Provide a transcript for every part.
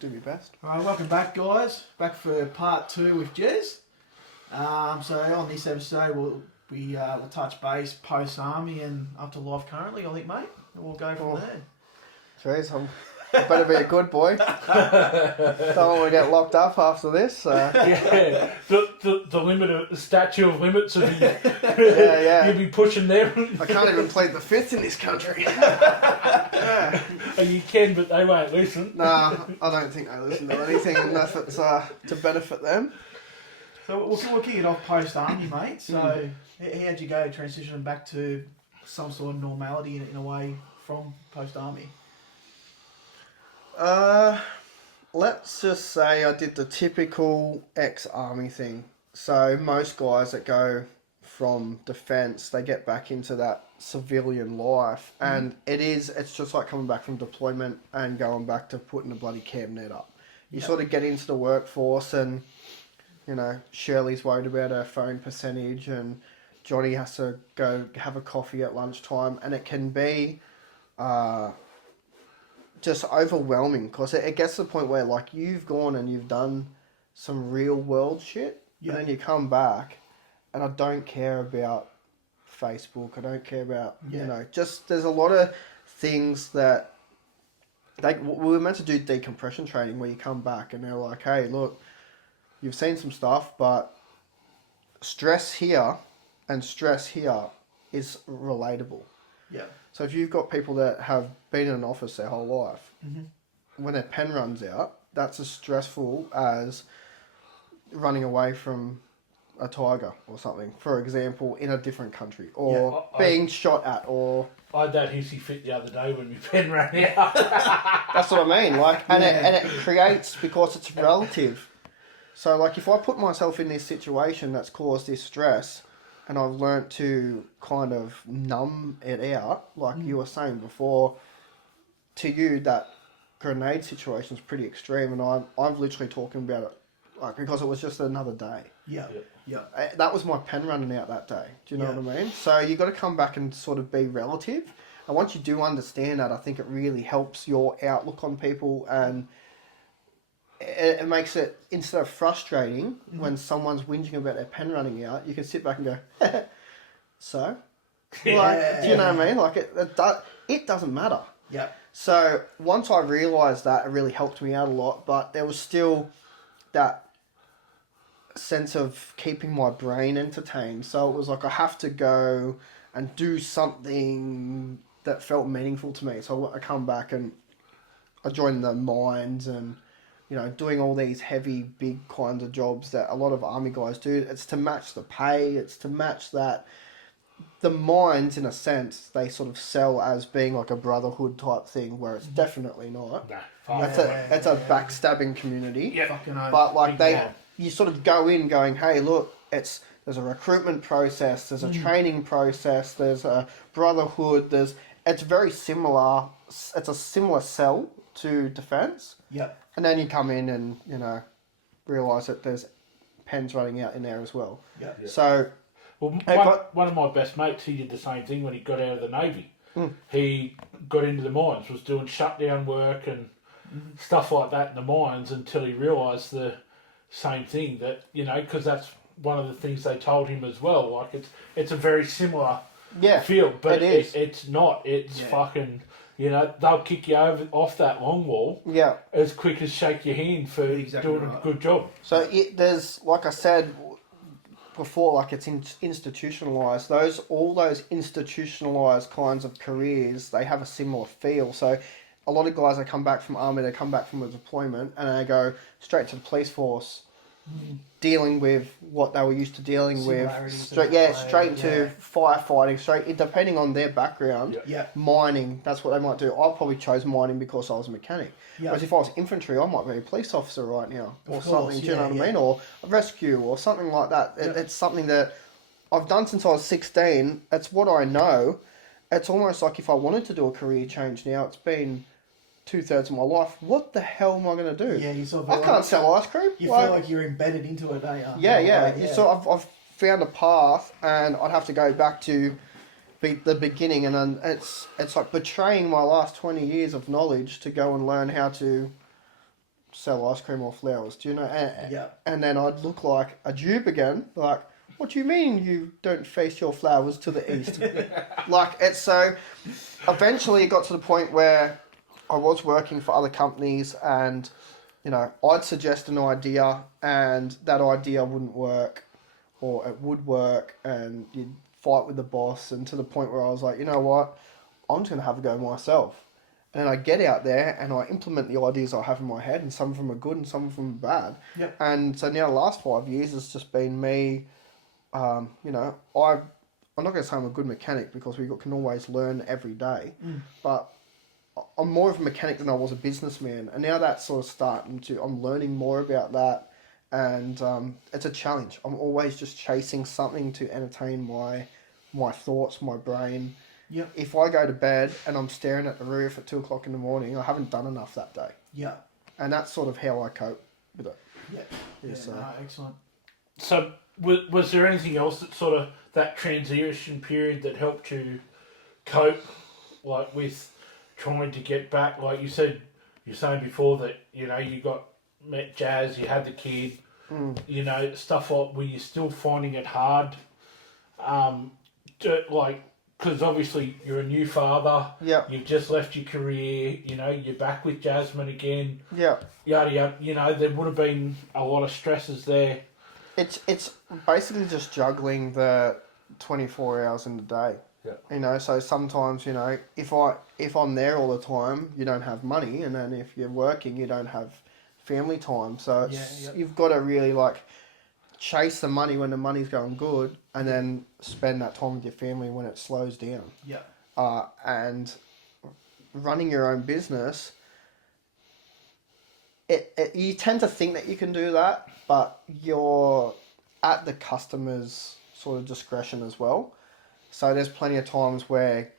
Do my best. Alright, welcome back, guys. Back for part 2 with Jez. So on this episode, we'll touch base post army and up to life currently, I think, mate. And we'll go from there. Jeez, I better be a good boy. Don't want to get locked up after this. Yeah, the limit of the statute of limits of Yeah. you'll be pushing there. I can't even plead the fifth in this country. You can, but they won't listen. Nah, I don't think they listen to anything unless it's to benefit them. So we'll kick it off post army, mate. So how'd you go transitioning back to some sort of normality in a way from post army? Let's just say I did the typical ex-army thing. So most guys that go from defence, they get back into that civilian life, and it's just like coming back from deployment and going back to putting a bloody camp net up. You sort of get into the workforce, and you know, Shirley's worried about her phone percentage, and Johnny has to go have a coffee at lunchtime, and it can be just overwhelming because it gets to the point where like you've gone and you've done some real world shit, and then you come back, and I don't care about Facebook. I don't care about you know. Just there's a lot of things that we were meant to do decompression training where you come back and they're like, hey, look, you've seen some stuff, but stress here and stress here is relatable. Yeah. So if you've got people that have been in an office their whole life, when their pen runs out, that's as stressful as running away from a tiger or something, for example, in a different country, or being shot at, or... I had that hissy fit the other day when my pen ran out. That's what I mean, like, and it creates, because it's relative. So, like, if I put myself in this situation that's caused this stress, and I've learnt to kind of numb it out, like you were saying before, to you, that grenade situation is pretty extreme, and I'm literally talking about it, like, because it was just another day. Yeah. That was my pen running out that day. Do you know what I mean? So you got to come back and sort of be relative. And once you do understand that, I think it really helps your outlook on people, and it makes it, instead of frustrating when someone's whinging about their pen running out, you can sit back and go, so? Like, do you know what I mean? Like, it doesn't matter. Yeah. So once I realised that, it really helped me out a lot, but there was still that sense of keeping my brain entertained. So it was like I have to go and do something that felt meaningful to me. So I come back and I joined the mines, and you know, doing all these heavy, big kinds of jobs that a lot of army guys do. It's to match the pay. It's to match that. The mines, in a sense, they sort of sell as being like a brotherhood type thing, where it's definitely not. It's a backstabbing community. Yeah. But like you sort of go in going, hey, look, there's a recruitment process, there's a training process, there's a brotherhood, it's very similar. It's a similar sell to defence. Yep. And then you come in and, you know, realise that there's pens running out in there as well. Yep. So... Well, one of my best mates, he did the same thing when he got out of the Navy. He got into the mines, was doing shutdown work and stuff like that in the mines, until he realised the same thing, that, you know, because that's one of the things they told him as well. Like, it's a very similar field, but it's not. It's fucking... You know, they'll kick you off that long wall as quick as shake your hand for doing a good job. So there's, like I said before, like, it's institutionalised. All those institutionalised kinds of careers, they have a similar feel. So a lot of guys that come back from army, they come back from a deployment and they go straight to the police force, dealing with what they were used to dealing with, straight into firefighting, depending on their background. Mining, that's what they might do. I probably chose mining because I was a mechanic. Whereas if I was infantry, I might be a police officer right now, or something. Do you know what I mean? Or a rescue, or something like that. It's something that I've done since I was 16. It's what I know. It's almost like if I wanted to do a career change now, it's been 2/3 of my life. What the hell am I going to do? Yeah, you sort of I can't sell ice cream. You feel like you're embedded into it, don't you? Yeah. So I've found a path, and I'd have to go back to the beginning, and then it's like betraying my last 20 years of knowledge to go and learn how to sell ice cream or flowers. Do you know? Yeah. And then I'd look like a dupe again. Like, what do you mean you don't face your flowers to the east? Like, it's so... Eventually it got to the point where I was working for other companies and, you know, I'd suggest an idea and that idea wouldn't work, or it would work, and you'd fight with the boss, and to the point where I was like, you know what, I'm just going to have a go myself. And then I get out there and I implement the ideas I have in my head, and some of them are good and some of them are bad. Yep. And so now the last 5 years has just been me, you know, I'm not going to say I'm a good mechanic because we can always learn every day, but I'm more of a mechanic than I was a businessman. And now that's sort of starting to, I'm learning more about that, and it's a challenge. I'm always just chasing something to entertain my thoughts, my brain. Yep. If I go to bed and I'm staring at the roof at 2 o'clock in the morning, I haven't done enough that day. Yeah. And that's sort of how I cope with it. Yeah. Yeah, Yeah, so. no, excellent. So, was there anything else that sort of, that transition period that helped you cope, like with trying to get back? Like you said, you're saying before that, you know, you met Jazz, you had the kid, you know, stuff like, were you still finding it hard? Because obviously you're a new father. Yeah. You've just left your career. You know, you're back with Jasmine again. Yeah. Yada yada. You know, there would have been a lot of stresses there. It's basically just juggling the 24 hours in the day. Yeah. You know, so sometimes, you know, if I'm there all the time, you don't have money, and then if you're working, you don't have family time. So it's, you've got to really like chase the money when the money's going good, and then spend that time with your family when it slows down. Yeah. And running your own business, you tend to think that you can do that, but you're at the customer's sort of discretion as well. So there's plenty of times where,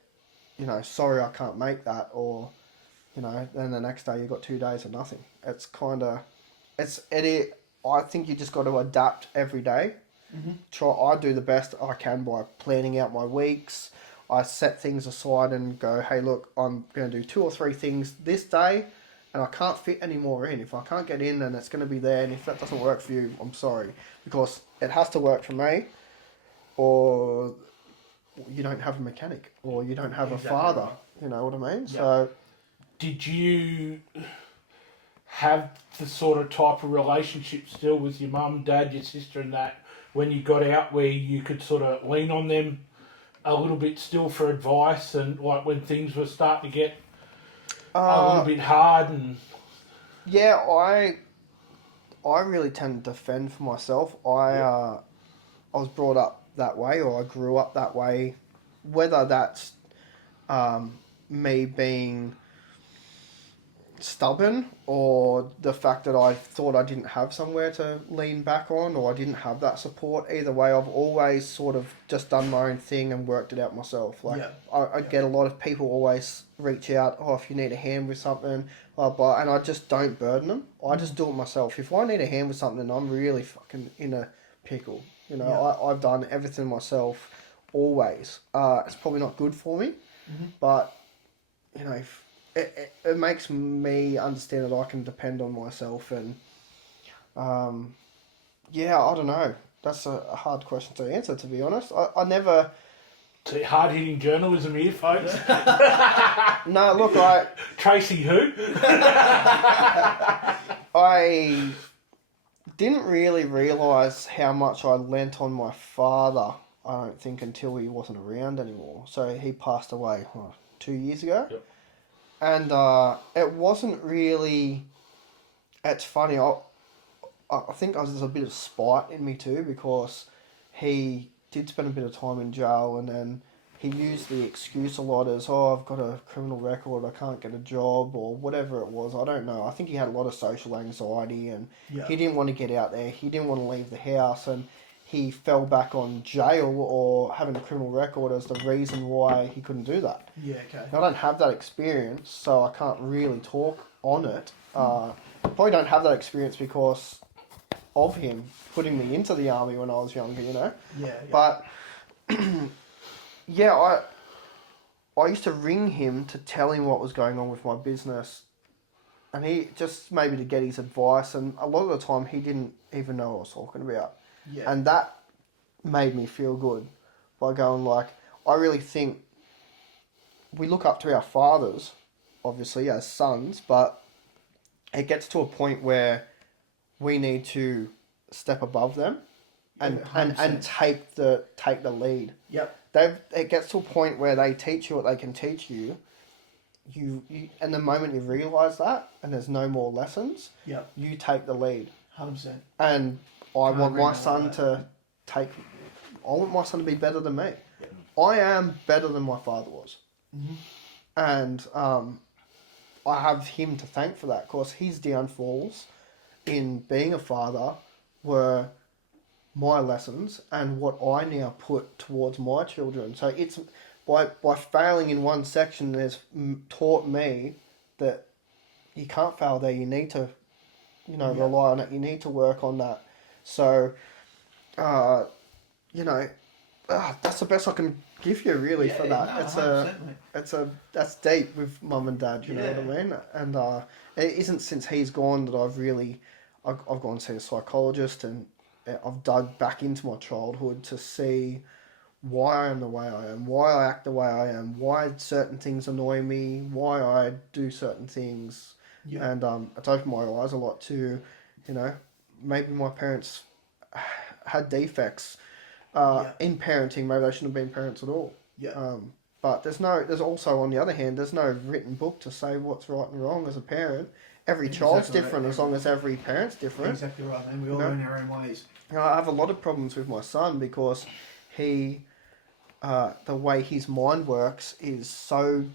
you know, sorry, I can't make that, or, you know, then the next day you've got 2 days of nothing. It's kind of, I think you just got to adapt every day. I do the best I can by planning out my weeks. I set things aside and go, hey, look, I'm going to do 2 or 3 things this day, and I can't fit any more in. If I can't get in, then it's going to be there, and if that doesn't work for you, I'm sorry. Because it has to work for me, or you don't have a mechanic, or you don't have a father. Right. You know what I mean? Yeah. So, Did you have the sort of type of relationship still with your mum, dad, your sister and that, when you got out, where you could sort of lean on them a little bit still for advice, and like when things were starting to get a little bit hard? And yeah, I really tend to defend for myself. I was brought up that way, or I grew up that way, whether that's me being stubborn, or the fact that I thought I didn't have somewhere to lean back on, or I didn't have that support. Either way, I've always sort of just done my own thing and worked it out myself. Like, I get a lot of people always reach out, oh, if you need a hand with something, blah, blah, and I just don't burden them. I just do it myself. If I need a hand with something, I'm really fucking in a pickle. You know, I've done everything myself, always. It's probably not good for me, but, you know, it makes me understand that I can depend on myself, and yeah, I don't know. That's a hard question to answer, to be honest. I never... hard-hitting journalism here, folks. No, look, Tracy who? I didn't really realise how much I lent on my father, I don't think, until he wasn't around anymore. So he passed away 2 years ago. Yep. And it wasn't really... It's funny, I think there's a bit of spite in me too, because he did spend a bit of time in jail, and then he used the excuse a lot as, oh, I've got a criminal record, I can't get a job, or whatever it was. I don't know. I think he had a lot of social anxiety, and he didn't want to get out there. He didn't want to leave the house, and he fell back on jail or having a criminal record as the reason why he couldn't do that. Yeah, okay. I don't have that experience, so I can't really talk on it. Probably don't have that experience because of him putting me into the army when I was younger, you know? Yeah. But, yeah, I used to ring him to tell him what was going on with my business and he just maybe to get his advice, and a lot of the time he didn't even know what I was talking about. Yeah. And that made me feel good by going like, I really think we look up to our fathers, obviously, as sons, but it gets to a point where we need to step above them and Yeah, and take the lead. Yep. It gets to a point where they teach you what they can teach you. You and the moment you realise that, and there's no more lessons, Yep. you take the lead. 100%. And I Can't want agree my more son with to take. I want my son to be better than me. Yep. I am better than my father was, and I have him to thank for that. Of course, his downfalls in being a father were my lessons and what I now put towards my children. So it's by failing in one section, has taught me that you can't fail there. You need to, rely on it. You need to work on that. So, that's the best I can give you really for that. No, 100%, mate. That's deep with mum and dad. You know what I mean? And it isn't since he's gone that I've gone to see a psychologist, and I've dug back into my childhood to see why I am the way I am, why I act the way I am, why certain things annoy me, why I do certain things. Yeah. And it's opened my eyes a lot to, maybe my parents had defects in parenting. Maybe they shouldn't have been parents at all. Yeah. But there's also, on the other hand, there's no written book to say what's right and wrong as a parent. Every child's different as long as every parent's different. Exactly right, man. We all learn our own ways. I have a lot of problems with my son because he, the way his mind works is so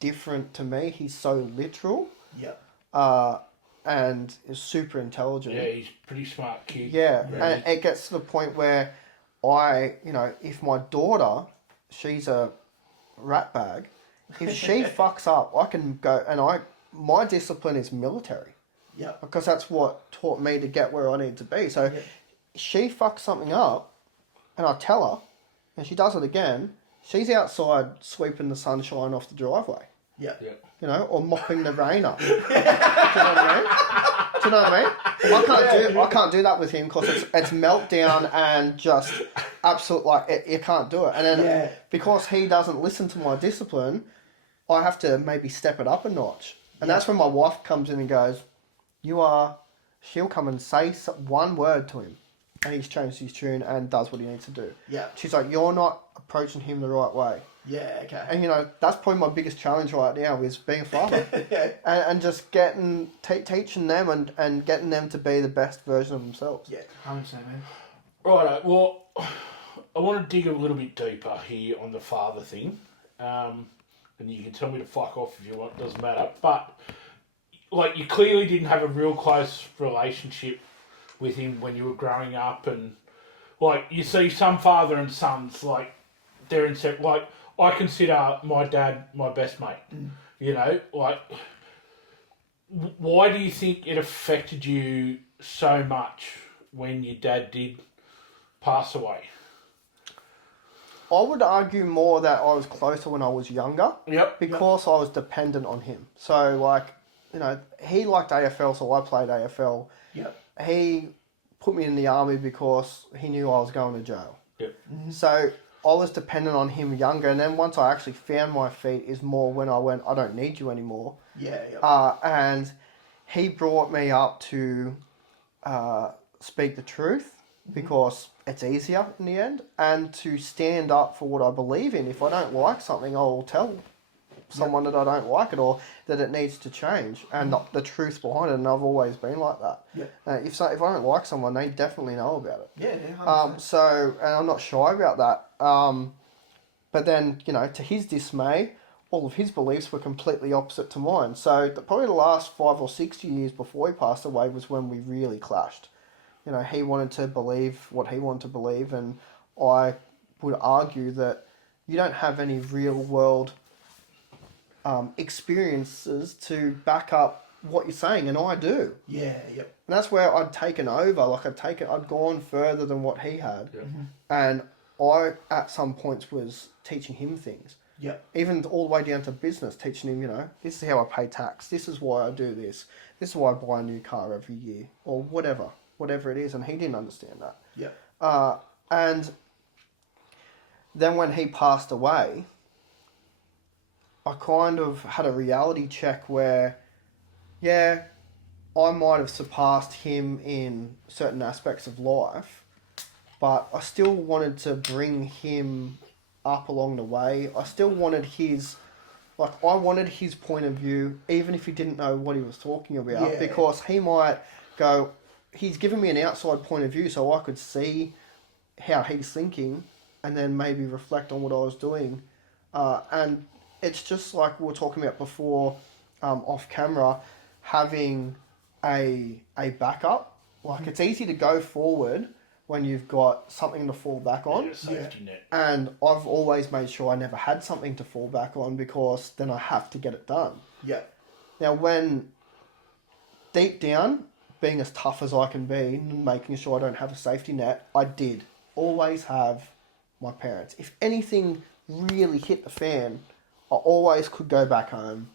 different to me. He's so literal. Yep. And is super intelligent. Yeah, he's a pretty smart kid. Yeah, and it gets to the point where if my daughter, she's a rat bag, if she fucks up, I can go, and my discipline is military. Yeah. Because that's what taught me to get where I need to be. So she fucks something up, and I tell her, and she does it again, she's outside sweeping the sunshine off the driveway. Yeah. Or mopping the rain up. Do you know what I mean? Well, I can't do that with him because it's meltdown and just absolute, you can't do it. And then because he doesn't listen to my discipline, I have to maybe step it up a notch. And that's when my wife comes in and goes, she'll come and say one word to him, and he's changed his tune and does what he needs to do. Yeah. She's like, you're not approaching him the right way. Yeah, okay. And, that's probably my biggest challenge right now is being a father. and just teaching them and getting them to be the best version of themselves. Yeah, 100%, man. Right, well, I want to dig a little bit deeper here on the father thing. And you can tell me to fuck off if you want, doesn't matter. But, you clearly didn't have a real close relationship with him when you were growing up. And, you see some father and sons, they're in I consider my dad my best mate. Why do you think it affected you so much when your dad did pass away? I would argue more that I was closer when I was younger. Yep. Because I was dependent on him. So, he liked AFL, so I played AFL. Yep. He put me in the army because he knew I was going to jail. Yep. So I was dependent on him younger, and then once I actually found my feet is more when I went, I don't need you anymore. Yeah. And he brought me up to speak the truth because it's easier in the end, and to stand up for what I believe in. If I don't like something, I'll tell someone that I don't like it or that it needs to change, and the truth behind it. And I've always been like that. Yeah. If I don't like someone, they definitely know about it. Yeah. 100%. So, and I'm not shy about that. But then, to his dismay, all of his beliefs were completely opposite to mine. So probably the last 5 or 6 years before he passed away was when we really clashed. He wanted to believe what he wanted to believe, and I would argue that you don't have any real world experiences to back up what you're saying, and I do. Yeah, yep. And that's where I'd taken over. I'd gone further than what he had, and I at some points was teaching him things. Yep. Even all the way down to business, teaching him, this is how I pay tax. This is why I do this. This is why I buy a new car every year, or whatever it is. And he didn't understand that. Yep. And then when he passed away, I kind of had a reality check where, yeah, I might have surpassed him in certain aspects of life, but I still wanted to bring him up along the way. I still wanted I wanted his point of view, even if he didn't know what he was talking about, because he might go, he's given me an outside point of view so I could see how he's thinking and then maybe reflect on what I was doing. And it's just like we were talking about before, off camera, having a backup. Like, it's easy to go forward when you've got something to fall back on. Safety net. And I've always made sure I never had something to fall back on, because then I have to get it done. Yep. Now, when deep down, being as tough as I can be, making sure I don't have a safety net, I did always have my parents. If anything really hit the fan, I always could go back home.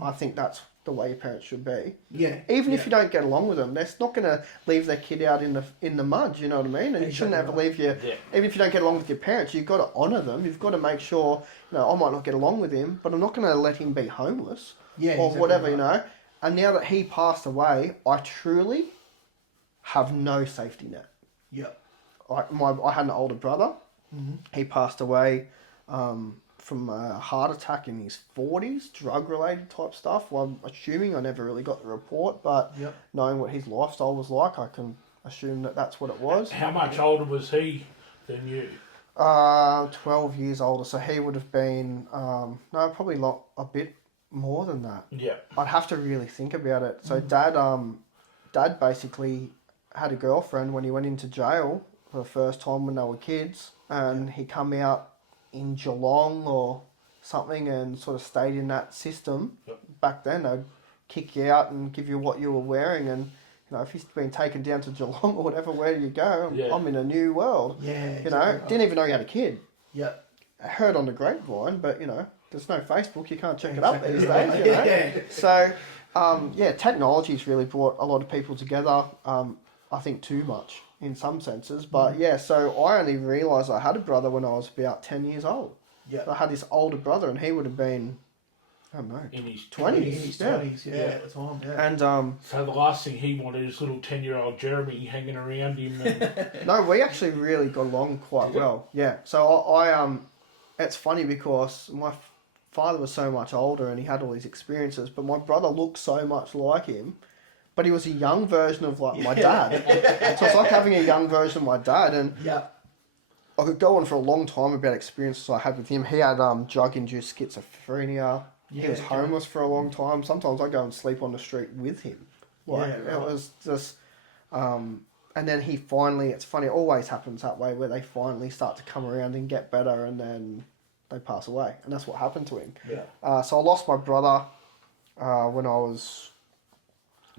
I think that's the way your parents should be. Yeah. Even if you don't get along with them, they're not going to leave their kid out in the mud. You know what I mean? And you shouldn't ever leave your. Yeah. Even if you don't get along with your parents, you've got to honour them. You've got to make sure. I might not get along with him, but I'm not going to let him be homeless. Yeah. Or Exactly whatever, right. And now that he passed away, I truly have no safety net. Yep. I had an older brother. Mm-hmm. He passed away from a heart attack in his 40s, drug-related type stuff. Well, I'm assuming, I never really got the report, but Yep. knowing what his lifestyle was like, I can assume that that's what it was. How much older was he than you? 12 years older, so he would have been, probably a bit more than that. Yeah. I'd have to really think about it. So Dad basically had a girlfriend when he went into jail for the first time when they were kids, and he come out in Geelong or something and sort of stayed in that system. Yep. Back then, they'd kick you out and give you what you were wearing, and if he's been taken down to Geelong or whatever, where do you go? Yeah. I'm in a new world. Yeah. Didn't even know he had a kid. Yep. I heard on the grapevine, but there's no Facebook, you can't check it up these Exactly days. right. Yeah. So, technology's really brought a lot of people together. I think too much in some senses, but so I only realised I had a brother when I was about 10 years old. Yep. So I had this older brother, and he would have been, I don't know, In his 20s. In his 20s, Yeah. at the time, yeah. And So the last thing he wanted is little 10-year-old Jeremy hanging around him. And no, we actually really got along quite well. Yeah. So I it's funny because my father was so much older and he had all these experiences, but my brother looked so much like him, but he was a young version of my dad. So it's like having a young version of my dad, and Yep. I could go on for a long time about experiences I had with him. He had drug-induced schizophrenia. He was homeless for a long time. Sometimes I go and sleep on the street with him. It was just... and then he finally... It's funny, it always happens that way, where they finally start to come around and get better, and then they pass away. And that's what happened to him. Yeah. So I lost my brother when I was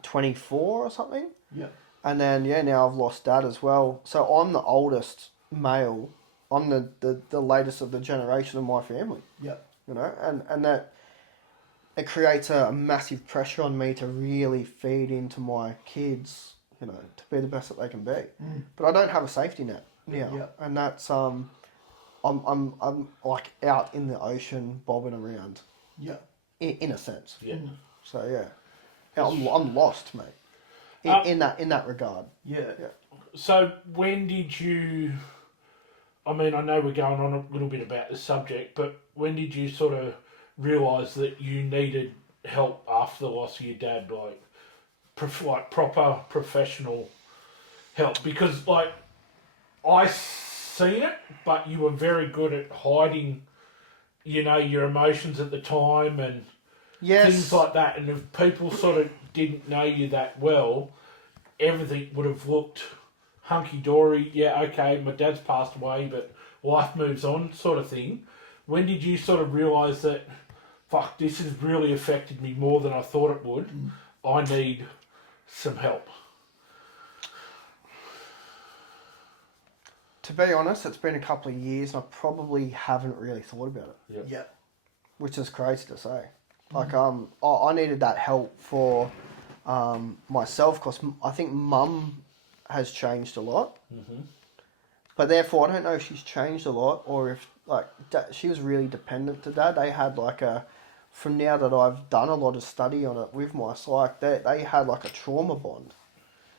24 or something. Yep. And then, now I've lost Dad as well. So I'm the oldest male. I'm the latest of the generation of my family. Yep. And that it creates a massive pressure on me to really feed into my kids, to be the best that they can be. But I don't have a safety net now. Yep. And that's I'm like out in the ocean bobbing around. Yep. In a sense. yeah. So I'm lost, mate. In that regard. Yeah. So when did you... I mean, I know we're going on a little bit about the subject, but when did you sort of realise that you needed help after the loss of your dad, like proper professional help? Because, I seen it, but you were very good at hiding, your emotions at the time and things like that. And if people sort of didn't know you that well, everything would have looked hunky-dory. Yeah, okay, my dad's passed away, but life moves on, sort of thing. When did you sort of realise that, fuck, this has really affected me more than I thought it would? I need some help. To be honest, it's been a couple of years and I probably haven't really thought about it. Yep. which is crazy to say. Like, I needed that help for myself because I think Mum has changed a lot. Mm-hmm. But therefore, I don't know if she's changed a lot or if, like, she was really dependent to Dad. They had, like, from now that I've done a lot of study on it with my psych, they had, like, a trauma bond.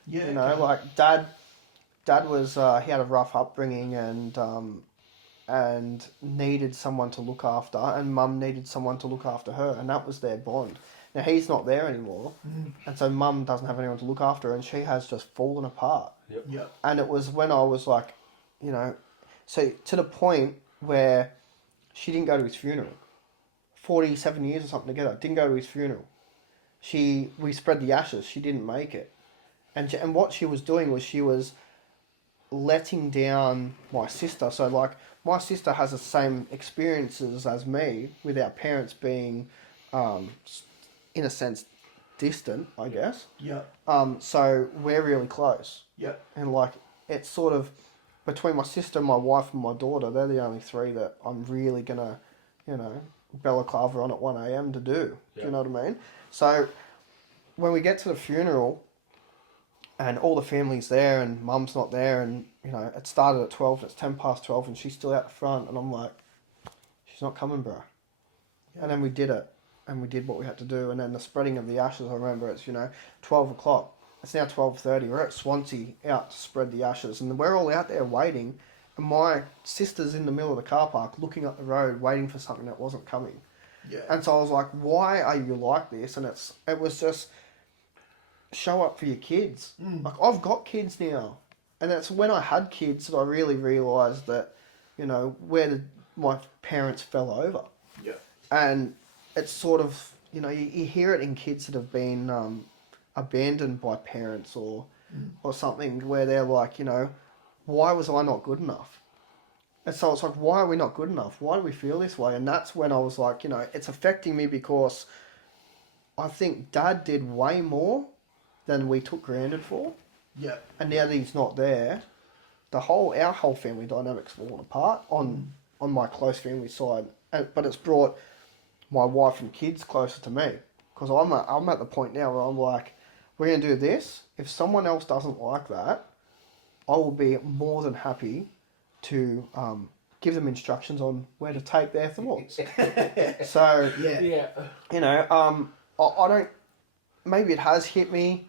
Yeah. You know, okay. like, Dad was, he had a rough upbringing and needed someone to look after, and Mum needed someone to look after her, and that was their bond. Now, he's not there anymore, and so Mum doesn't have anyone to look after her, and she has just fallen apart. Yep. And it was when I was like, you know, so to the point where she didn't go to his funeral. 47 years or something together, didn't go to his funeral. We spread the ashes, she didn't make it. And what she was doing was she was letting down my sister. So, like, my sister has the same experiences as me with our parents being, in a sense, distant, I guess. Yep. So we're really close. Yep. And, like, it's sort of between my sister, my wife, and my daughter, they're the only three that I'm really going to, you know, balaclava on at 1 a.m. to do. Do you know what I mean? So when we get to the funeral and all the family's there and Mum's not there and, you know, it started at 12 and it's 10 past 12 and she's still out the front and I'm like, she's not coming, bro. Yeah. And then we did it and we did what we had to do. And then the spreading of the ashes, I remember it's, 12 o'clock. It's now 12:30. We're at Swansea out to spread the ashes and we're all out there waiting. And my sister's in the middle of the car park looking up the road waiting for something that wasn't coming. Yeah. And so I was like, why are you like this? And it was just, show up for your kids. Like, I've got kids now. And it's when I had kids that I really realised that, where my parents fell over. Yeah. And it's sort of, you hear it in kids that have been abandoned by parents or something where they're like, why was I not good enough? And so it's like, why are we not good enough? Why do we feel this way? And that's when I was like, it's affecting me because I think Dad did way more than we took granted for. Yeah. And now that he's not there, our whole family dynamic's fallen apart on my close family side. But it's brought my wife and kids closer to me. Because I'm at the point now where I'm like, we're going to do this. If someone else doesn't like that, I will be more than happy to give them instructions on where to take their thoughts. So, yeah. I don't... Maybe it has hit me.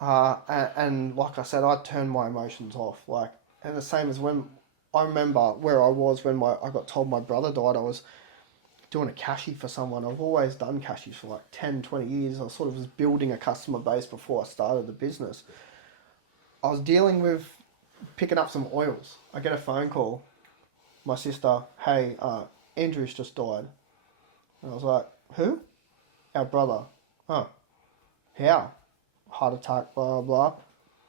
And like I said, I turned my emotions off. And the same as when... I remember where I was when I got told my brother died. I was doing a cashy for someone. I've always done cashies for 10, 20 years. I sort of was building a customer base before I started the business. I was dealing with picking up some oils. I get a phone call. My sister, hey, Andrew's just died. And I was like, who? Our brother. Oh, how? Heart attack, blah, blah,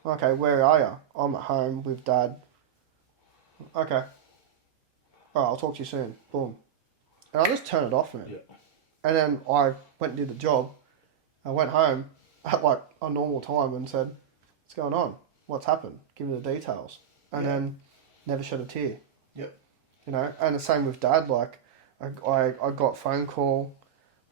blah. Okay, where are you? I'm at home with Dad. Okay. Alright, I'll talk to you soon. Boom. And I just turn it off, man. Yeah. And then I went and did the job. I went home at a normal time and said, what's going on? What's happened? Give me the details. And then never shed a tear. Yep. And the same with Dad. I got phone call.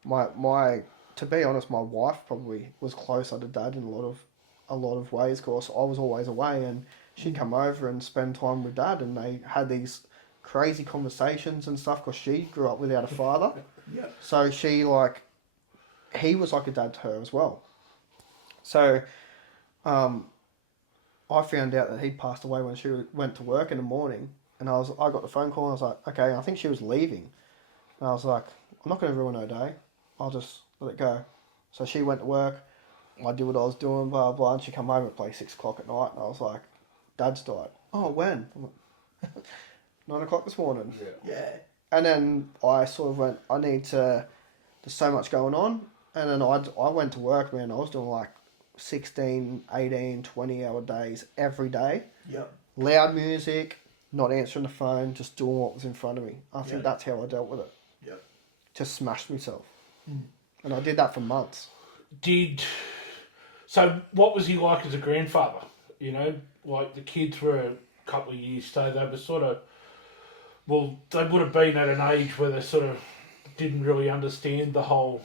To be honest, my wife probably was closer to Dad in a lot of ways. Of course, I was always away, and she'd come over and spend time with Dad, and they had these crazy conversations and stuff. Because she grew up without a father, so she he was like a dad to her as well. So, I found out that he'd passed away when she went to work in the morning, and I got the phone call, and I was like, okay, I think she was leaving, and I was like, I'm not going to ruin her day. I'll just let it go. So she went to work. I did what I was doing, blah, blah, and she come home at 6 o'clock at night, and I was like, Dad's died. Oh, when? 9 o'clock this morning. Yeah. And then I sort of went, there's so much going on. And then I went to work, man. I was doing 16, 18, 20-hour days every day. Yep. Loud music, not answering the phone, just doing what was in front of me. I think that's how I dealt with it. Yep. Just smashed myself. And I did that for months. So what was he like as a grandfather? The kids were a couple of years, so they were sort of, they would have been at an age where they're sort of didn't really understand the whole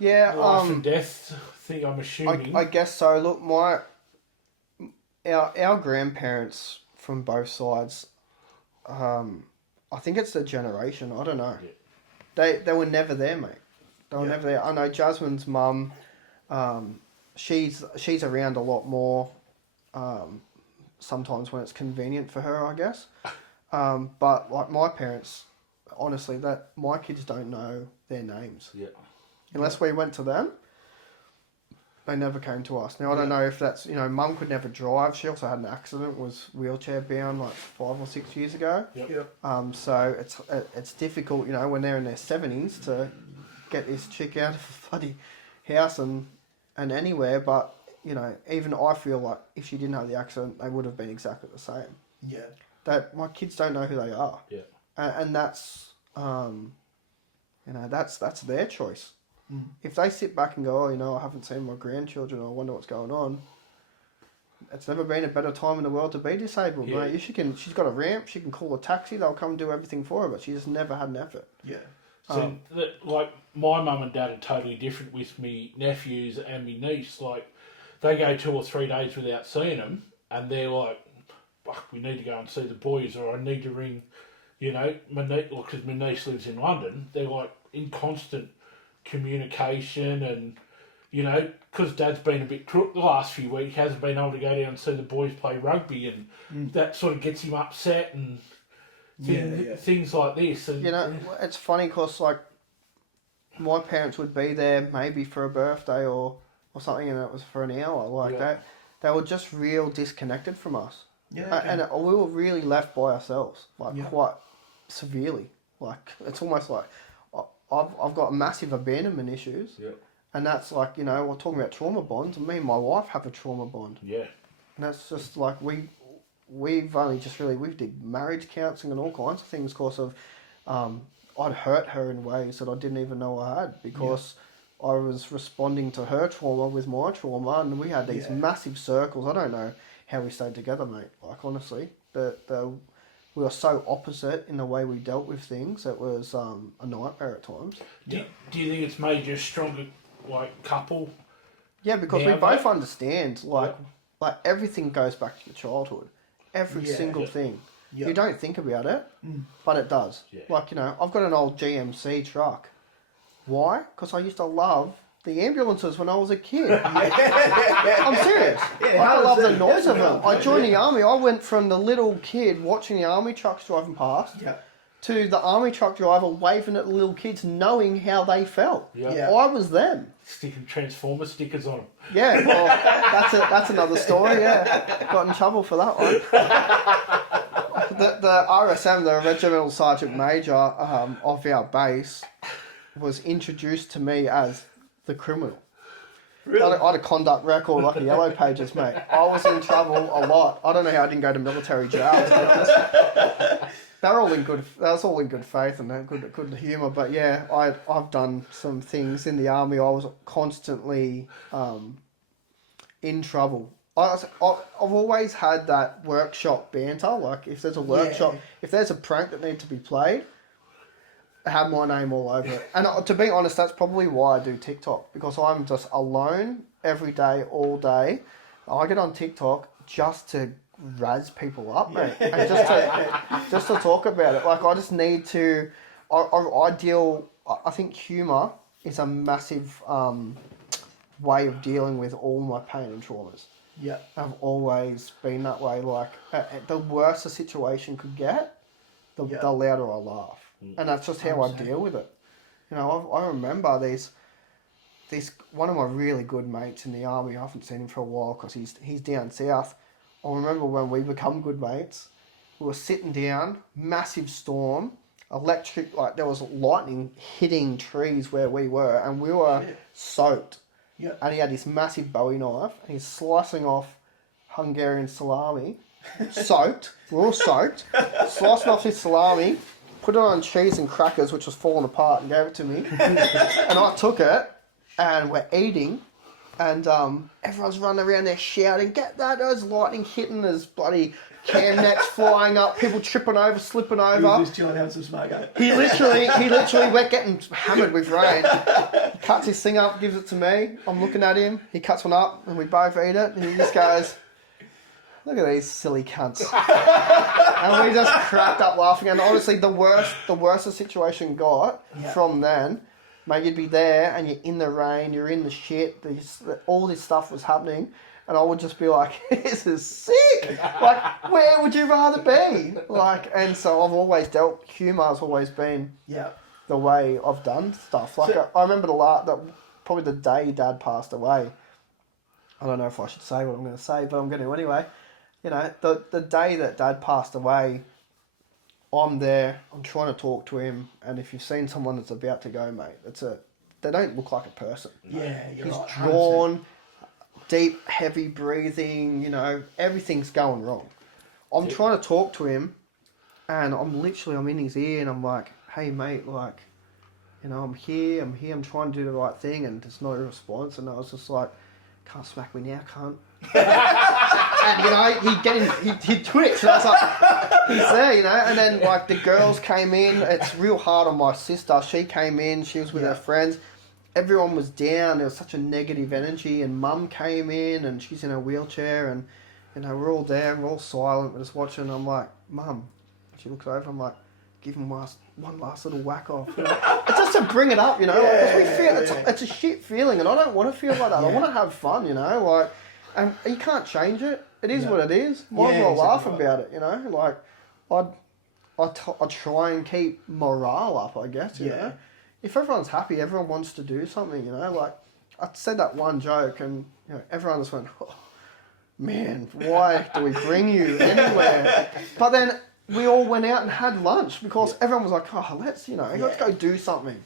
Yeah, life and death thing, I'm assuming. I guess so. Look, our grandparents from both sides, I think it's the generation. I don't know. Yeah. They were never there, mate. They were never there. I know Jasmine's mum. She's around a lot more. Sometimes when it's convenient for her, I guess. But like my parents, honestly, that my kids don't know their names. Yeah. Unless we went to them. They never came to us. Now, I don't know if that's, Mum could never drive. She also had an accident, was wheelchair bound like 5 or 6 years ago. Yep. So it's difficult, when they're in their 70s to get this chick out of a bloody house and anywhere. But, even I feel like if she didn't have the accident, they would have been exactly the same. Yeah. That my kids don't know who they are. Yeah. And that's, that's their choice. If they sit back and go, I haven't seen my grandchildren, I wonder what's going on. It's never been a better time in the world to be disabled, mate. She's got a ramp, she can call a taxi, they'll come do everything for her, but she just never had an effort. Yeah. So, like, my mum and dad are totally different with me nephews and me niece. Like, they go 2 or 3 days without seeing them, and they're like, fuck, we need to go and see the boys, or I need to ring, my niece, because my niece lives in London. They're like in constant communication, and because Dad's been a bit crook the last few weeks, hasn't been able to go down and see the boys play rugby, and that sort of gets him upset and things like this. And, it's funny because like my parents would be there maybe for a birthday or something, and it was for an hour. Like they were just real disconnected from us. Yeah, okay. And we were really left by ourselves, like quite severely. Like it's almost like I've got massive abandonment issues. Yeah. And that's like, we're talking about trauma bonds, and me and my wife have a trauma bond. Yeah. And that's just like, we've only just we did marriage counselling and all kinds of things because of, I'd hurt her in ways that I didn't even know I had because I was responding to her trauma with my trauma, and we had these massive circles. I don't know how we stayed together, mate. Like, honestly, we were so opposite in the way we dealt with things. It was a nightmare at times. Do you think it's made you a stronger, couple? Yeah, because we both understand, like everything goes back to your childhood. Every single thing. Yep. You don't think about it, but it does. Yeah. Like, I've got an old GMC truck. Why? Because I used to love the ambulances when I was a kid. I'm serious. I love the noise of them. I joined the army. I went from the little kid watching the army trucks driving past to the army truck driver waving at the little kids, knowing how they felt. I was them. Sticking Transformer stickers on them. Yeah, well, that's another story. Yeah, got in trouble for that one. The RSM, the Regimental Sergeant Major of our base, was introduced to me as the criminal. Really? I had a conduct record like the Yellow Pages, mate. I was in trouble a lot. I don't know how I didn't go to military jail, to be honest. That was all in good faith and good humour. But yeah, I've done some things in the army. I was constantly in trouble. I've always had that workshop banter. Like if there's a workshop, if there's a prank that needs to be played, I have my name all over it. And to be honest, that's probably why I do TikTok, because I'm just alone every day, all day. I get on TikTok just to razz people up, mate, and just to talk about it. Like I just need to. I think humour is a massive way of dealing with all my pain and traumas. Yeah, I've always been that way. Like the worse a situation could get, the louder I laugh. And that's just how I deal with it. I remember this one of my really good mates in the army. I haven't seen him for a while because he's down south. I remember when we become good mates, we were sitting down, massive storm, electric, like there was lightning hitting trees where we were, and we were soaked. Yeah. And he had this massive Bowie knife, and he's slicing off Hungarian salami, soaked. We're all soaked. Slicing off his salami, put it on cheese and crackers, which was falling apart, and gave it to me. And I took it, and we're eating, and everyone's running around there shouting, "Get that! There's lightning hitting! There's bloody cam nets flying up! People tripping over, slipping He over." was just chilling out some smoke. Eh? He literally, we're getting hammered with rain. He cuts his thing up, gives it to me. I'm looking at him. He cuts one up, and we both eat it. And he just goes, "Look at these silly cunts." And we just cracked up laughing. And honestly, the worse the situation got from then, mate, you'd be there and you're in the rain, you're in the shit. All this stuff was happening. And I would just be like, "This is sick! Like, where would you rather be?" Like, and so I've always humour's always been the way I've done stuff. Like, I remember probably the day Dad passed away. I don't know if I should say what I'm going to say, but I'm going to anyway. You know, the day that Dad passed away, I'm there, I'm trying to talk to him, and if you've seen someone that's about to go, mate, they don't look like a person. Yeah, you're He's right. drawn, deep, heavy breathing, you know, everything's going wrong. I'm trying to talk to him, and I'm in his ear, and I'm like, "Hey, mate, like, you know, I'm here, I'm trying to do the right thing," and there's no response, and I was just like, "Can't smack me now, cunt." And, you know, he'd twitch, and I was like, "He's there," you know, and then, like, the girls came in. It's real hard on my sister. She came in, she was with her friends. Everyone was down. There was such a negative energy, and Mum came in, and she's in a wheelchair, and, you know, we're all there, and we're all silent, we're just watching, and I'm like, "Mum," she looks over, I'm like, "Give him one last little whack off," you know? It's just to bring it up, you know, because we feel it's a shit feeling, and I don't want to feel like that. I want to have fun, you know, like, and you can't change it. It is what it is. Might as well laugh about it, you know. Like, I try and keep morale up, I guess. You know, if everyone's happy, everyone wants to do something. You know, like I said that one joke, and you know, everyone just went, "Oh, man, why do we bring you anywhere?" But then we all went out and had lunch because everyone was like, "Oh, let's go do something."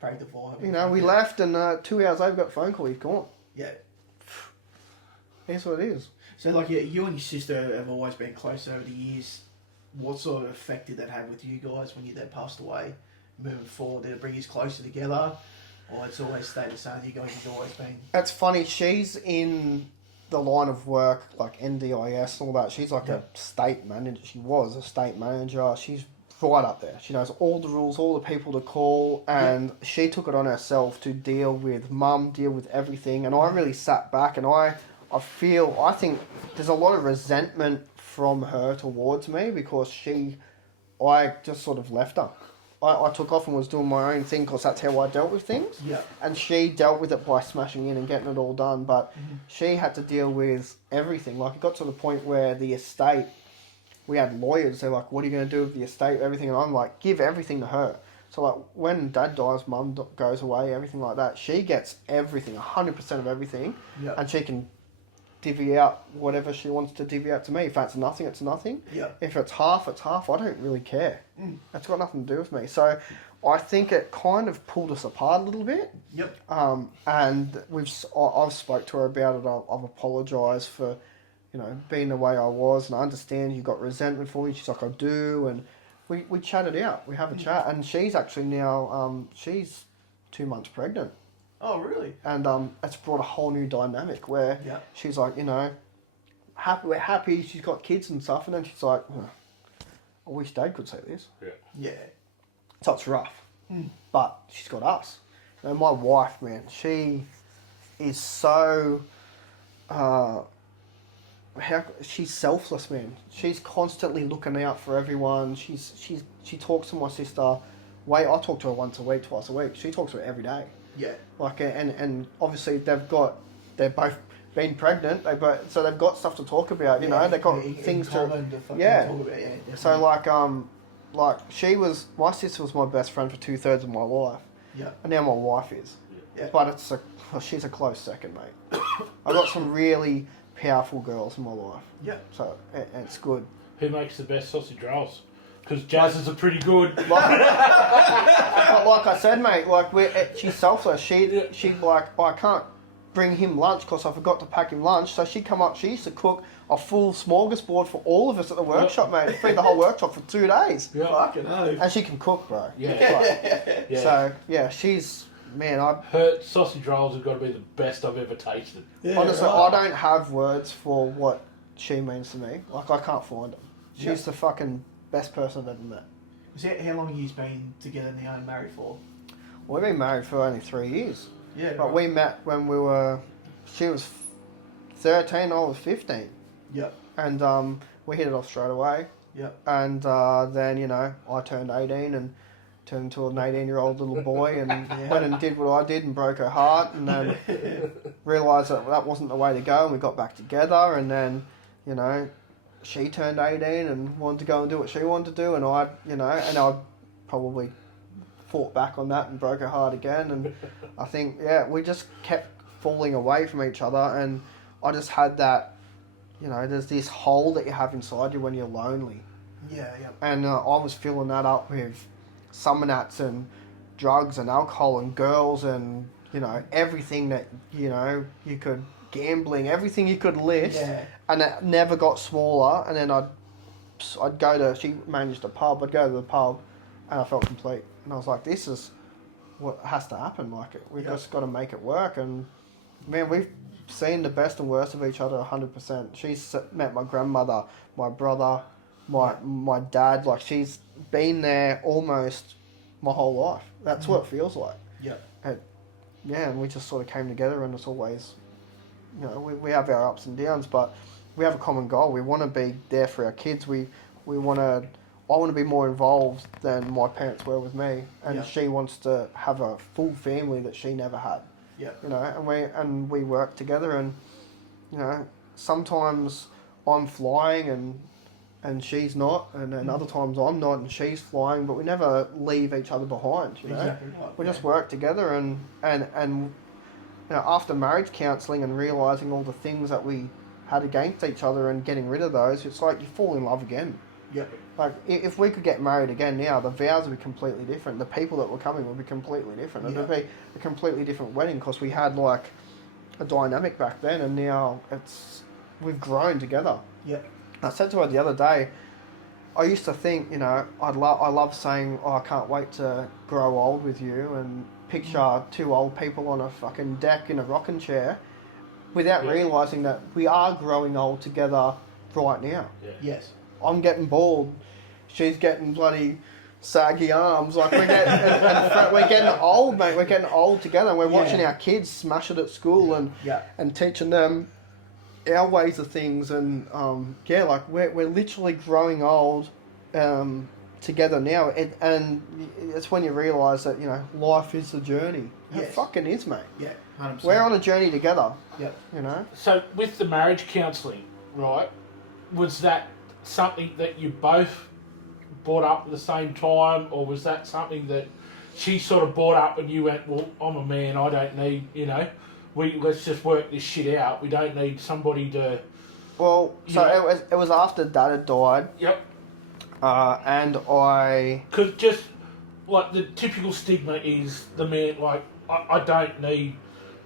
Break the vibe. You know, we left, and 2 hours later, we got a phone call. He's gone. Yeah. Here's what it is. So, like, you and your sister have always been close over the years. What sort of effect did that have with you guys when your dad passed away? Moving forward, did it bring you closer together? Or it's always stayed the same? You guys have always been... It's funny, she's in the line of work, like NDIS and all that. She's like a state manager. She was a state manager. She's right up there. She knows all the rules, all the people to call, and she took it on herself to deal with Mum, deal with everything. And I really sat back, and I think there's a lot of resentment from her towards me because I just sort of left her. I took off and was doing my own thing because that's how I dealt with things. Yeah. And she dealt with it by smashing in and getting it all done. But she had to deal with everything. Like, it got to the point where the estate, we had lawyers. They're like, "What are you going to do with the estate, everything?" And I'm like, "Give everything to her." So, like, when Dad dies, Mum goes away, everything like that, she gets everything, 100% of everything. Yeah. And she can divvy out whatever she wants to divvy out to me. If that's nothing, it's nothing. Yeah. If it's half, it's half. I don't really care. That's got nothing to do with me. So I think it kind of pulled us apart a little bit. Yep. And I've spoke to her about it. I've apologised for, being the way I was, and I understand you got resentment for me. She's like, "I do," and we chatted out. We have a chat, and she's actually now she's 2 months pregnant. Oh, really? And it's brought a whole new dynamic where she's like, we're happy, she's got kids and stuff, and then she's like, "I wish Dad could say this." Yeah. So it's rough. But she's got us. And my wife, man, she is so... she's selfless, man. She's constantly looking out for everyone. She talks to my sister. I talk to her once a week, twice a week. She talks to her every day. Yeah. Like, and obviously they're both been pregnant. So they've got stuff to talk about. They've got things to talk about. Yeah. So like my sister was my best friend for 2/3 of my life. Yeah. And now my wife is. Yeah. But she's a close second, mate. I've got some really powerful girls in my life. Yeah. So it's good. Who makes the best sausage rolls? Because Jaz's are pretty good. Like I said, mate, she's selfless. She I can't bring him lunch because I forgot to pack him lunch. So she'd come up, she used to cook a full smorgasbord for all of us at the workshop, mate. Feed the whole workshop for 2 days. Yeah. Fucking hell. And she can cook, bro. Yeah. So, yeah, she's man, Her sausage rolls have got to be the best I've ever tasted. Yeah, honestly, right. I don't have words for what she means to me. Like, I can't find them. She's Yeah. the fucking best person I've ever met. So how long have you been together now and married for? We've been married for only 3 years. Yeah, But we met when she was 13, I was 15. Yep. And we hit it off straight away. Yep. And then, you know, I turned 18 and turned into an 18-year-old little boy and went and did what I did and broke her heart, and then realised that wasn't the way to go, and we got back together. And then, you know, she turned 18 and wanted to go and do what she wanted to do, and I probably fought back on that and broke her heart again. And I think, yeah, we just kept falling away from each other, and I just had that, you know, there's this hole that you have inside you when you're lonely. Yeah, yeah. And I was filling that up with summonats and drugs and alcohol and girls and, you know, everything that, you know, you could, gambling, everything you could list. Yeah. And it never got smaller. And then I'd go to, she managed a pub, I'd go to the pub and I felt complete. And I was like, this is what has to happen. Like, we just got to make it work. And, man, we've seen the best and worst of each other 100%. She's met my grandmother, my brother, my dad. Like, she's been there almost my whole life. That's what it feels like. Yeah. And we just sort of came together, and it's always, you know, we have our ups and downs, but we have a common goal. We want to be there for our kids. I want to be more involved than my parents were with me, and she wants to have a full family that she never had. Yeah. You know, and we work together, and, you know, sometimes I'm flying and she's not, and then other times I'm not and she's flying, but we never leave each other behind, you know. Exactly right. We just work together, and you know, after marriage counselling and realising all the things that we had against each other and getting rid of those, it's like you fall in love again. Yep. Like, if we could get married again now, the vows would be completely different. The people that were coming would be completely different. It would be a completely different wedding, because we had, like, a dynamic back then, and now we've grown together. Yep. I said to her the other day, I used to think, you know, I love saying, oh, I can't wait to grow old with you, and picture two old people on a fucking deck in a rocking chair, without realising that we are growing old together right now. Yeah. Yes. I'm getting bald. She's getting bloody saggy arms. Like, we're getting old, mate. We're getting old together. We're watching our kids smash it at school and teaching them our ways of things. And like, we're literally growing old together now. And it's when you realise that, you know, life is a journey. It fucking is, mate. Yeah. 100%. We're on a journey together. Yep. You know. So with the marriage counselling, right, was that something that you both brought up at the same time, or was that something that she sort of brought up and you went, well, I'm a man, I don't need, you know, let's just work this shit out. We don't need somebody to... Well, so it was after Dad had died. Yep. And I... Because just, like, the typical stigma is the man, like, I don't need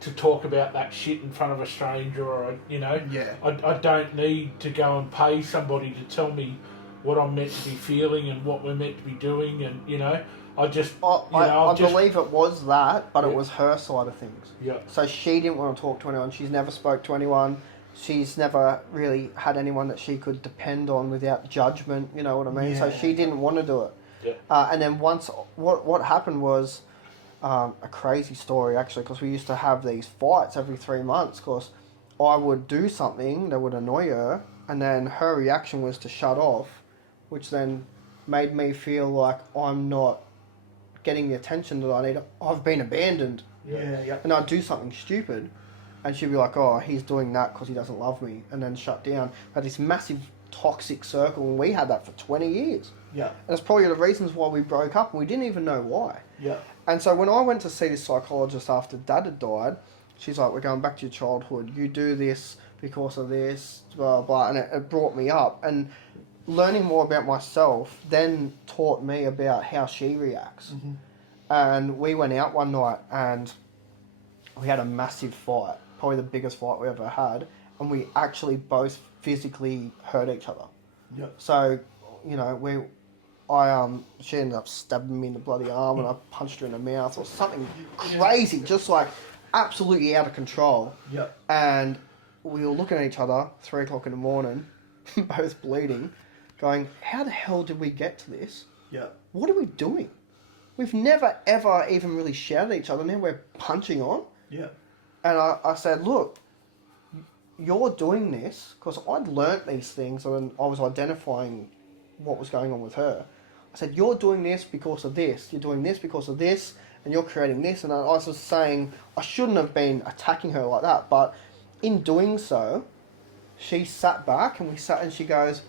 to talk about that shit in front of a stranger, or, you know, I don't need to go and pay somebody to tell me what I'm meant to be feeling and what we're meant to be doing, and, you know, I believe it was that, but it was her side of things. Yeah. So she didn't want to talk to anyone. She's never spoke to anyone. She's never really had anyone that she could depend on without judgment, you know what I mean? Yeah. So she didn't want to do it. Yeah. And then once, what happened was a crazy story, actually, because we used to have these fights every 3 months, because I would do something that would annoy her, and then her reaction was to shut off, which then made me feel like I'm not getting the attention that I need. I've been abandoned. Yeah. And I'd do something stupid, and she'd be like, oh, he's doing that because he doesn't love me, and then shut down. We had this massive toxic circle, and we had that for 20 years. Yeah. And it's probably the reasons why we broke up, and we didn't even know why. Yeah. And so when I went to see this psychologist after Dad had died, she's like, we're going back to your childhood. You do this because of this, blah, blah. And it brought me up. And learning more about myself then taught me about how she reacts. Mm-hmm. And we went out one night and we had a massive fight, probably the biggest fight we ever had. And we actually both physically hurt each other. Yeah. So, you know, she ended up stabbing me in the bloody arm, and I punched her in the mouth or something crazy, just like absolutely out of control. Yep. And we were looking at each other, 3 o'clock in the morning, both bleeding, going, how the hell did we get to this? Yep. What are we doing? We've never, ever even really shouted at each other. Now we're punching on. Yeah. And I said, look, you're doing this, because I'd learnt these things and I was identifying what was going on with her. I said, you're doing this because of this. You're doing this because of this. And you're creating this. And I was just saying, I shouldn't have been attacking her like that. But in doing so, she sat back and we sat and she goes,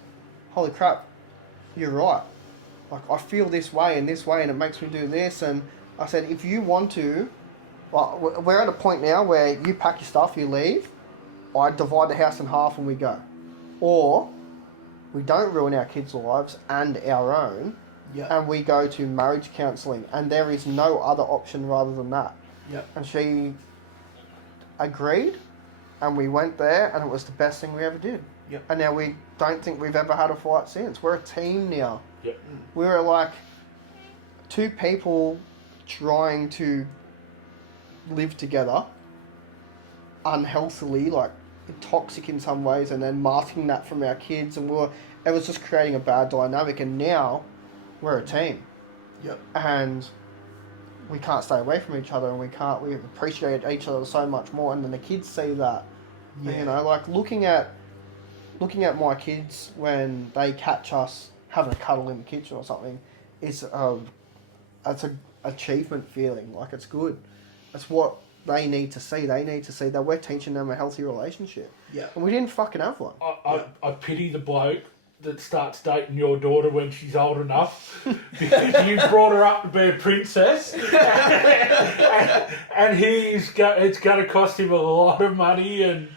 holy crap, you're right. Like, I feel this way and it makes me do this. And I said, if you want to, well, we're at a point now where you pack your stuff, you leave, I divide the house in half and we go. Or we don't ruin our kids' lives and our own, and we go to marriage counselling. And there is no other option rather than that. Yep. And she agreed, and we went there, and it was the best thing we ever did. Yep. And now we don't think we've ever had a fight since. We're a team now. Yep. We were like two people trying to live together unhealthily, like toxic in some ways, and then masking that from our kids, and it was just creating a bad dynamic. And now we're a team. Yep. And we can't stay away from each other, and we appreciate each other so much more. And then the kids see that. Yeah. You know, like looking at my kids when they catch us having a cuddle in the kitchen or something, it's an achievement feeling. Like, it's good. That's what they need to see. They need to see that we're teaching them a healthy relationship. Yeah. And we didn't fucking have one. I pity the bloke that starts dating your daughter when she's old enough because you brought her up to be a princess and it's going to cost him a lot of money, and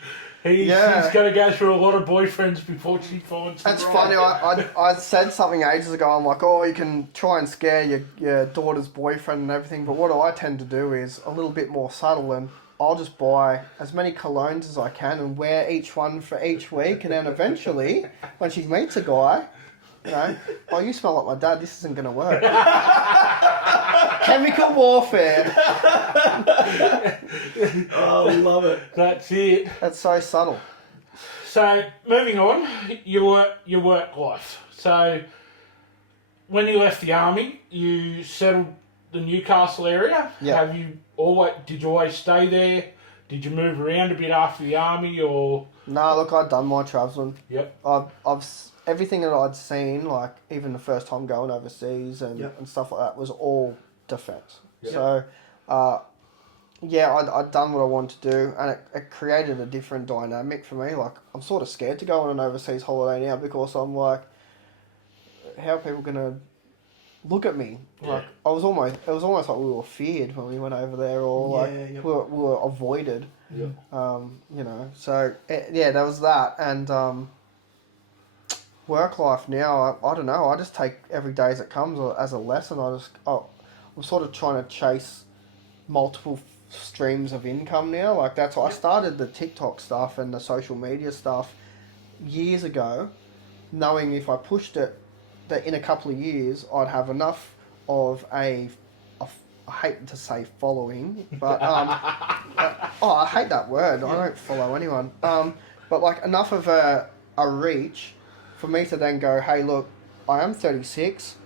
he's going to go through a lot of boyfriends before she finds him. That's funny. I said something ages ago. I'm like, oh, you can try and scare your daughter's boyfriend and everything, but what I tend to do is a little bit more subtle, and I'll just buy as many colognes as I can and wear each one for each week, and then eventually, when she meets a guy, you know, oh, you smell like my dad, this isn't going to work. Chemical warfare. Oh, love it. That's it. That's so subtle. So, moving on, your work life. So, when you left the army, you settled the Newcastle area. Yeah. Did you always stay there? Did you move around a bit after the army, or? No, look, I'd done my travelling. Yep. I've everything that I'd seen, like even the first time going overseas and stuff like that, was all defence. Yep. So, I'd done what I wanted to do, and it created a different dynamic for me. Like, I'm sort of scared to go on an overseas holiday now, because I'm like, how are people gonna look at me? Like, it was almost like we were feared when we went over there, or we were avoided. Yeah. You know, so there was that. And work life now, I don't know, I just take every day as it comes as a lesson. I'm sort of trying to chase multiple streams of income now. Like, that's why I started the TikTok stuff and the social media stuff years ago, knowing if I pushed it, that in a couple of years I'd have enough of I hate to say following, but I hate that word. I don't follow anyone. But like, enough of a reach for me to then go, hey, look, I am 36.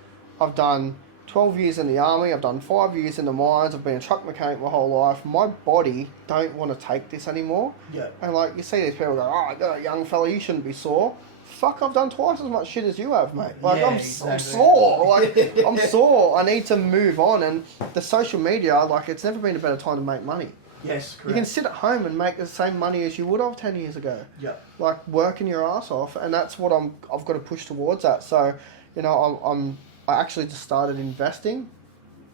I've done 12 years in the army. I've done 5 years in the mines. I've been a truck mechanic my whole life. My body don't want to take this anymore. Yeah. And like, you see these people go, oh, you're a young fella, you shouldn't be sore. Fuck, I've done twice as much shit as you have, mate. Like, I'm sore. Like, I'm sore. I need to move on. And the social media, like, it's never been a better time to make money. Yes, correct. You can sit at home and make the same money as you would have 10 years ago. Yeah. Like, working your ass off, and that's what I've got to push towards that. So, you know, I actually just started investing,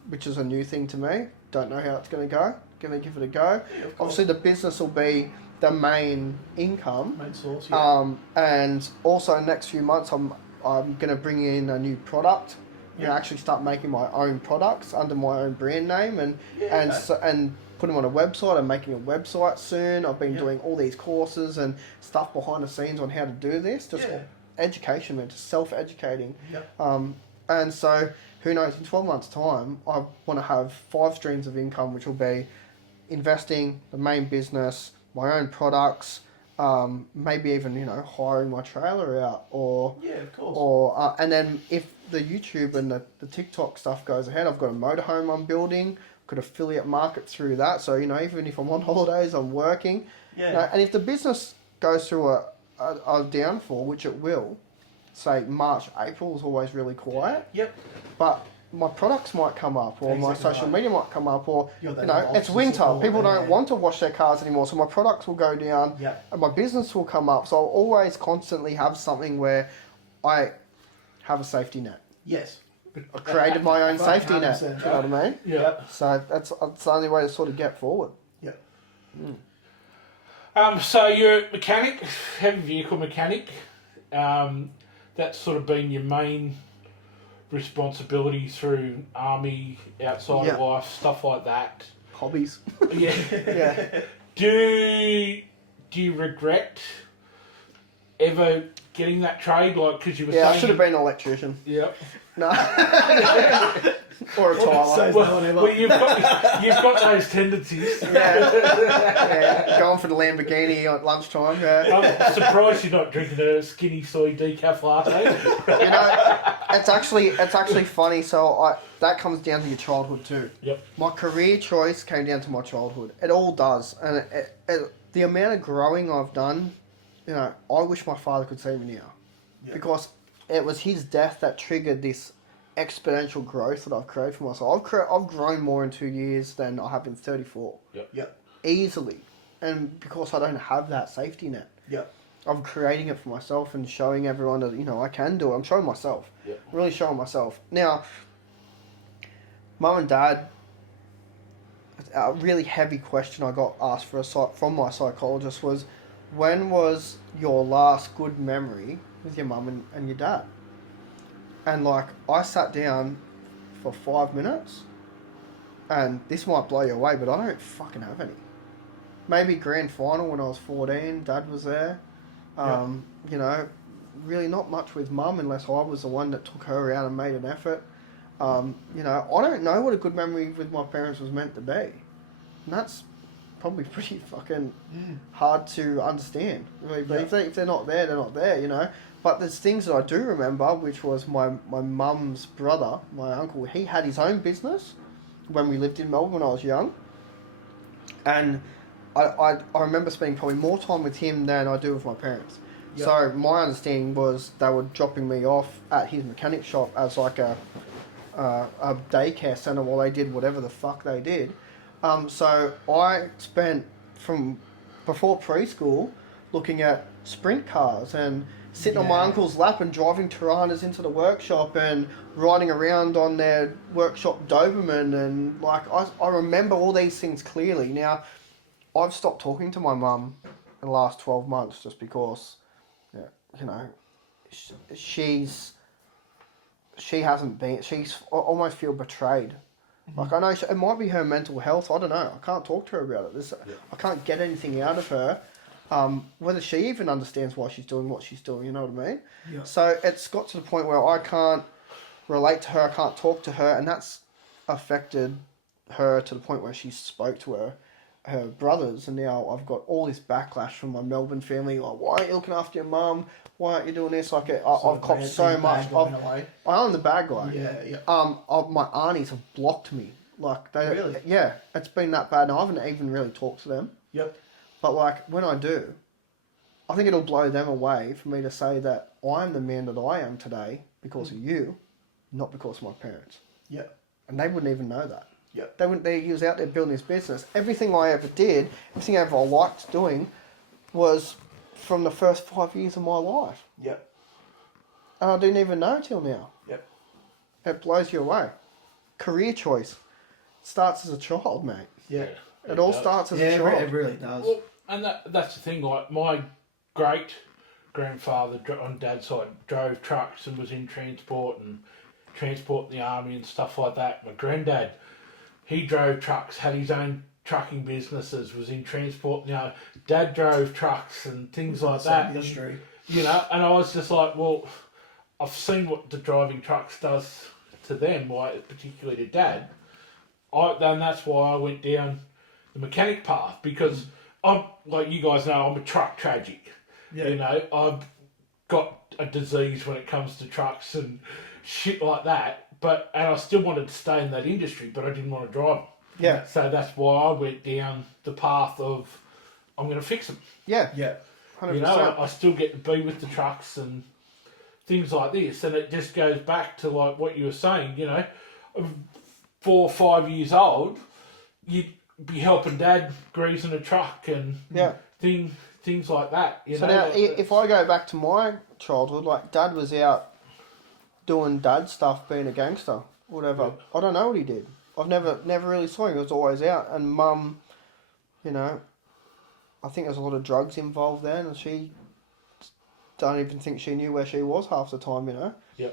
which is a new thing to me. Don't know how it's going to go. Going to give it a go. Yeah, obviously, the business will be the main income. Main source, yeah. And also next few months, I'm going to bring in a new product. You know, actually start making my own products under my own brand name, and put them on a website. I'm making a website soon. I've been doing all these courses and stuff behind the scenes on how to do this. Just education, man, just self-educating. Yep. And so, who knows, in 12 months' time, I want to have 5 streams of income, which will be investing, the main business, my own products, maybe even, hiring my trailer out, or Yeah, of course. or and then if the YouTube and the TikTok stuff goes ahead, I've got a motorhome I'm building, could affiliate market through that. So, even if I'm on holidays, I'm working. Yeah. And if the business goes through a downfall, which it will, say March, April is always really quiet. Yep. But my products might come up, or my Exactly social right. media might come up, or You're that it's option winter. support People there. don't want to wash their cars anymore, so my products will go down, Yep. and my business will come up. So I'll always constantly have something where I have a safety net. Yes. I created my own Fucking safety net. 100%, Do you know what I mean? Yeah. So that's the only way to sort of get forward. Yep. So you're a mechanic, heavy vehicle mechanic. That's sort of been your main responsibility through army, outside of Yeah. life, stuff like that. Hobbies. Yeah. Yeah. Do you regret ever getting that trade? Like, because you were Yeah, I saying... should have been an electrician. Yep. No. Or a tiler. Says Well, no one ever. well, you've got those tendencies. Yeah. Going for the Lamborghini at lunchtime. Yeah. I'm surprised you're not drinking a skinny soy decaf latte. It's actually funny. So that comes down to your childhood too. Yep. My career choice came down to my childhood. It all does, and the amount of growing I've done, I wish my father could see me now, because it was his death that triggered this exponential growth that I've created for myself. I've grown more in 2 years than I have in 34. Yep. Easily, and because I don't have that safety net. Yep. I'm creating it for myself and showing everyone that I can do it. I'm showing myself. Yep. Really showing myself. Now, Mum and Dad, a really heavy question I got asked from my psychologist was, when was your last good memory with your mum and your dad? And I sat down for 5 minutes, and this might blow you away, but I don't fucking have any. Maybe grand final when I was 14, Dad was there. Really not much with Mum unless I was the one that took her out and made an effort. I don't know what a good memory with my parents was meant to be. And that's probably pretty fucking hard to understand. Really. But if they're not there, they're not there, But there's things that I do remember, which was my mum's brother, my uncle. He had his own business when we lived in Melbourne when I was young. And I remember spending probably more time with him than I do with my parents. Yep. So my understanding was they were dropping me off at his mechanic shop as like a daycare centre while they did whatever the fuck they did. So I spent from before preschool looking at sprint cars and sitting on my uncle's lap and driving Tiranas into the workshop and riding around on their workshop Doberman, and I remember all these things clearly. Now, I've stopped talking to my mum in the last 12 months just because, she hasn't been, I almost feel betrayed. Mm-hmm. I know it might be her mental health, I don't know. I can't talk to her about it. I can't get anything out of her. Whether she even understands why she's doing what she's doing, you know what I mean? Yeah. So it's got to the point where I can't relate to her, I can't talk to her, and that's affected her to the point where she spoke to her brothers, and now I've got all this backlash from my Melbourne family, like, why aren't you looking after your mum? Why aren't you doing this? I've copped so much. I'm the bad guy. Yeah. My aunties have blocked me. Really? Yeah, it's been that bad, and I haven't even really talked to them. Yep. But when I do, I think it'll blow them away for me to say that I'm the man that I am today because of you, not because of my parents. Yep. And they wouldn't even know that. Yep. He was out there building his business. Everything I ever did, everything I ever liked doing, was from the first 5 years of my life. Yep. And I didn't even know till now. Yep. It blows you away. Career choice starts as a child, mate. Yeah. It all starts as a child. It really does. Well, and that's the thing. Like, my great grandfather on Dad's side drove trucks and was in transport the army and stuff like that. My granddad, he drove trucks, had his own trucking businesses, was in transport. Dad drove trucks and things like that. Industry. And I was just like, well, I've seen what the driving trucks does to them, like particularly to Dad. Then that's why I went down the mechanic path, because I'm, like you guys know, I'm a truck tragic. Yeah. You know, I've got a disease when it comes to trucks and shit like that. And I still wanted to stay in that industry, but I didn't want to drive them. Yeah. So that's why I went down the path of I'm going to fix them. Yeah. Yeah. 100%. You know, I still get to be with the trucks and things like this, and it just goes back to like what you were saying. You know, 4 or 5 years old, you'd be helping Dad greasing a truck and things like that. You so know, now, if I go back to my childhood, like Dad was out doing Dad stuff, being a gangster, whatever. Yeah. I don't know what he did. I've never really saw him. He was always out, and Mum, you know, I think there's a lot of drugs involved then, and she don't even think she knew where she was half the time, you know. Yeah.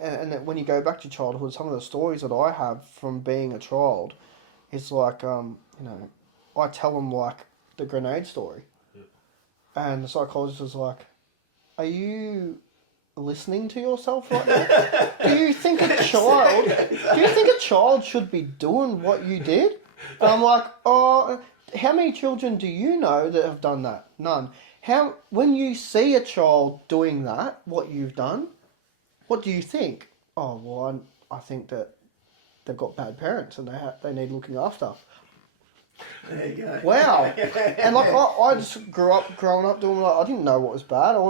And when you go back to childhood, some of the stories that I have from being a child is like, you know, I tell them like the grenade story, and the psychologist is like, "Are you listening to yourself right now? Do you think a child should be doing what you did?" And I'm like, "Oh, how many children do you know that have done that? None. When you see a child doing that, what you've done, what do you think? Oh, well, I think that they've got bad parents and they need looking after." There you go. Wow. And like I just growing up doing, like, I didn't know what was bad. I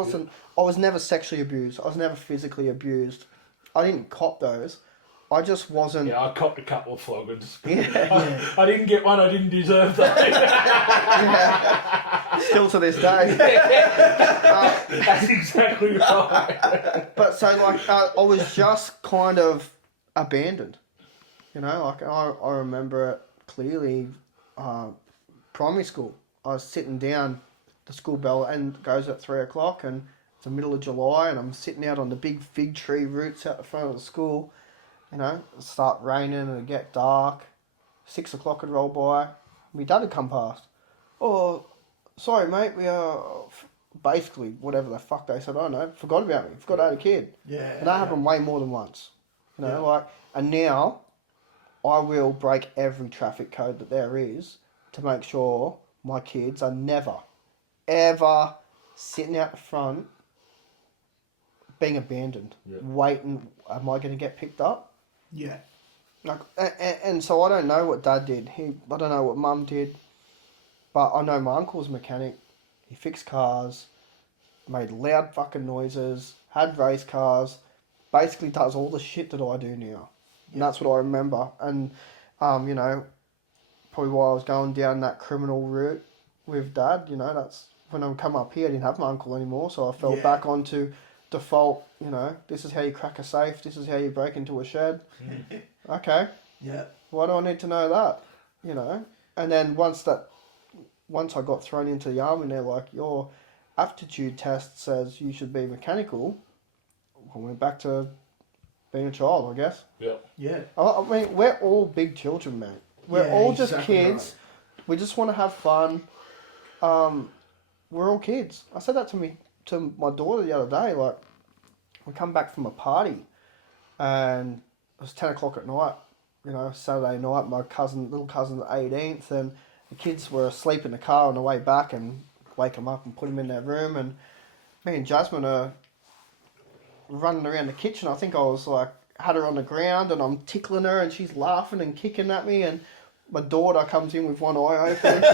was never sexually abused. I was never physically abused. I didn't cop those. I just wasn't. Yeah, I copped a couple of floggings. Yeah. I didn't get one I didn't deserve though. Yeah. Still to this day. That's exactly right. But so like I was just kind of abandoned. You know, like I remember it clearly. Primary school, I was sitting down, the school bell and goes at 3 o'clock, and it's the middle of July, and I'm sitting out on the big fig tree roots out the front of the school. You know, it start raining and it get dark. 6 o'clock would roll by. My dad would come past. "Oh, sorry mate, we are..." Basically, whatever the fuck they said, I don't know, forgot about me, forgot I had a kid. Yeah. And that happened way more than once. You know, like, and now I will break every traffic code that there is to make sure my kids are never, ever sitting out the front being abandoned, waiting, am I going to get picked up? Yeah. Like, and so I don't know what Dad did. I don't know what Mum did, but I know my uncle was a mechanic. He fixed cars, made loud fucking noises, had race cars, basically does all the shit that I do now. And that's what I remember. And, you know, probably why I was going down that criminal route with Dad, you know, that's when I come up here, I didn't have my uncle anymore, so I fell back onto default, you know, this is how you crack a safe, this is how you break into a shed. Okay. Yeah. Why do I need to know that? You know? And then once I got thrown into the army and they're like, your aptitude test says you should be mechanical, I went back to being a child, I guess. Yeah. Yeah. I mean, we're all big children, mate. We're all just exactly kids. right. We just want to have fun. We're all kids. I said that to my daughter the other day. Like, we come back from a party, and it was 10 o'clock at night. You know, Saturday night. My little cousin, the 18th, and the kids were asleep in the car on the way back, and wake them up and put them in their room. And me and Jasmine are running around the kitchen. I think I was like, had her on the ground and I'm tickling her and she's laughing and kicking at me, and my daughter comes in with one eye open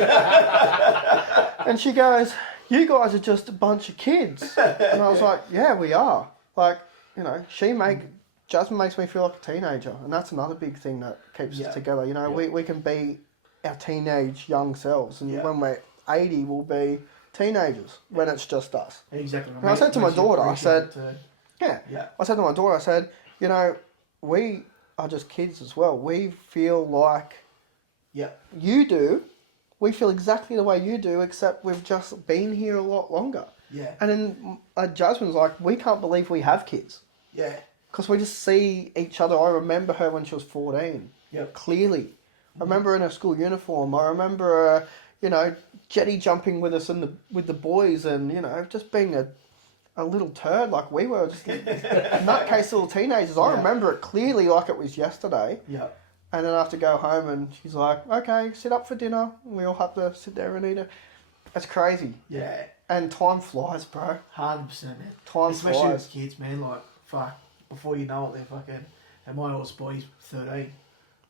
and she goes, "You guys are just a bunch of kids." And I was like, "Yeah, we are." Like, you know, Jasmine makes me feel like a teenager, and that's another big thing that keeps us together. You know, we can be our teenage young selves, and when we're 80 we'll be teenagers when it's just us. Exactly. And I said to my daughter, I said, Yeah. I said to my daughter, I said, you know, we are just kids as well. We feel like you do. We feel exactly the way you do, except we've just been here a lot longer. Yeah. And then Jasmine's like, we can't believe we have kids. Yeah. Because we just see each other. I remember her when she was 14. Yep. Clearly. I remember her in her school uniform. I remember her, you know, jetty jumping with us with the boys, and, you know, just being a little turd like we were, just nutcase little teenagers. I remember it clearly like it was yesterday. Yeah. And then I have to go home and she's like, okay, sit up for dinner. We all have to sit there and eat it. It's crazy. Yeah. And time flies, bro. 100%, man. Time Especially flies. with kids, man. Like, fuck, before you know it, they're fucking... And my oldest boy's 13.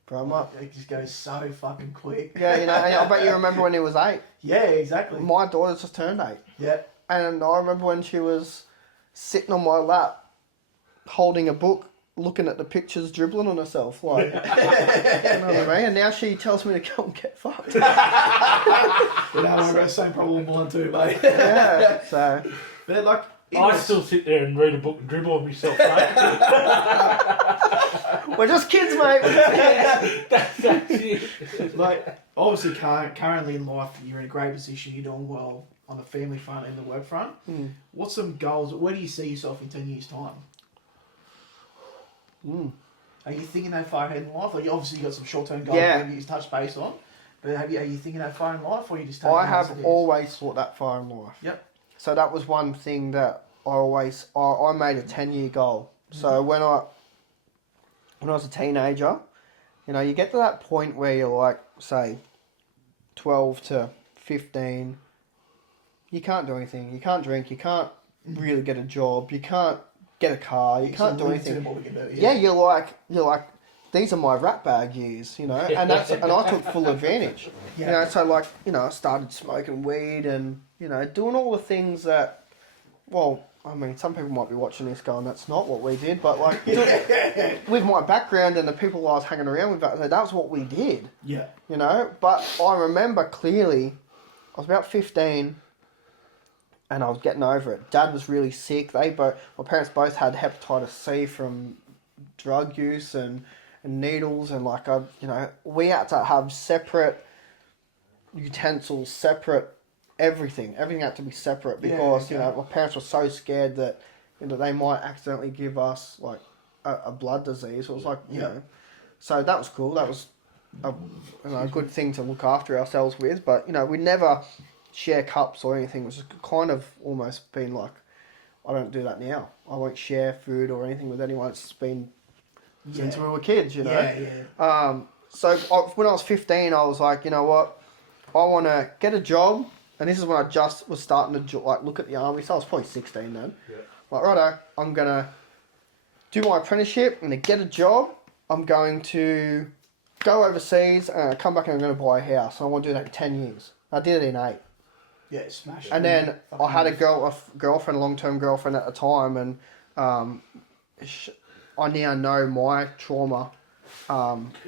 Bro, my, It just goes so fucking quick. yeah, you know, and I bet you remember when he was 8. Yeah, exactly. My daughter just turned 8. Yeah. And I remember when she was sitting on my lap, holding a book, looking at the pictures, dribbling on herself. Like, you know what I mean? And now she tells me to go and get fucked. You know, I've got the same problem with mine too, mate. Yeah, so... But, like... I still sit there and read a book and dribble on myself, mate. We're just kids, mate. That's it. Like, obviously, currently in life, you're in a great position. You're doing well on the family front and the work front. What's some goals? Where do you see yourself in 10 years' time? Are you thinking that far ahead in life? Like, you obviously got some short-term goals that you touch base on. But are you thinking that far in life, or are you just taking I it as have it is? always thought that far in life. Yep. So that was one thing that I made a 10-year goal. So when I was a teenager, you know, you get to that point where you're like, say, 12 to 15, you can't do anything. You can't drink. You can't really get a job. You can't get a car. You can't do anything. What we can do, Yeah, you're like, these are my rat bag years, you know, and I took full advantage. Yeah. You know, so like, you know, I started smoking weed and, you know, doing all the things that, well, I mean, some people might be watching this going, that's not what we did, but like, with my background and the people I was hanging around with, that was what we did. Yeah. You know, but I remember clearly, I was about 15 and I was getting over it. Dad was really sick. My parents both had hepatitis C from drug use and needles, and like, we had to have separate utensils, separate everything. Everything had to be separate because, you know, my parents were so scared that, you know, they might accidentally give us like a blood disease. It was like, you know, so that was cool. That was a good thing to look after ourselves with, but, you know, we never share cups or anything, which has kind of almost been like, I don't do that now. I won't share food or anything with anyone. It's been since we were kids, you know. Yeah. So when I was 15, I was like, you know what, I want to get a job, and this is when I just was starting to like look at the army. So I was probably 16 then. Yeah. Like, righto, I'm gonna do my apprenticeship. I'm gonna get a job. I'm going to go overseas and come back and I'm gonna buy a house. And I want to do that in 10 years. I did it in 8. Yeah, smash. And then I had a girlfriend, a long-term girlfriend at the time, and I now know my trauma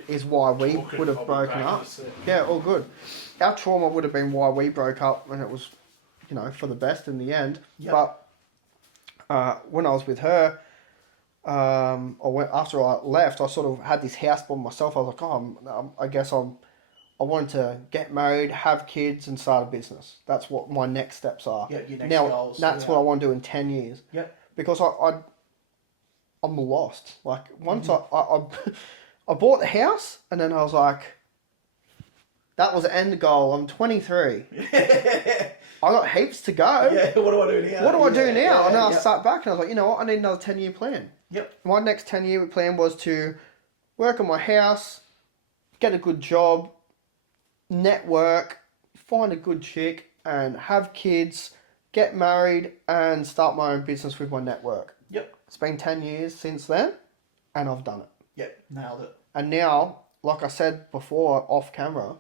is why we would have broken up. Yeah, all good. Our trauma would have been why we broke up, and it was, you know, for the best in the end. Yep. But when I was with her, after I left, I sort of had this house by myself. I was like, I wanted to get married, have kids, and start a business. That's what my next steps are. Yeah, your next now, goals. That's what I want to do in 10 years. Yep. Because I'm lost. Like, once I bought the house, and then I was like, that was the end goal. I'm 23. I got heaps to go. Yeah, what do I do now? What do I do now? And then I sat back and I was like, you know what? I need another 10-year plan. Yep. My next 10-year plan was to work on my house, get a good job, network, find a good chick, and have kids, get married, and start my own business with my network. Yep. It's been 10 years since then, and I've done it. Yep, nailed it. And now, like I said before, off camera,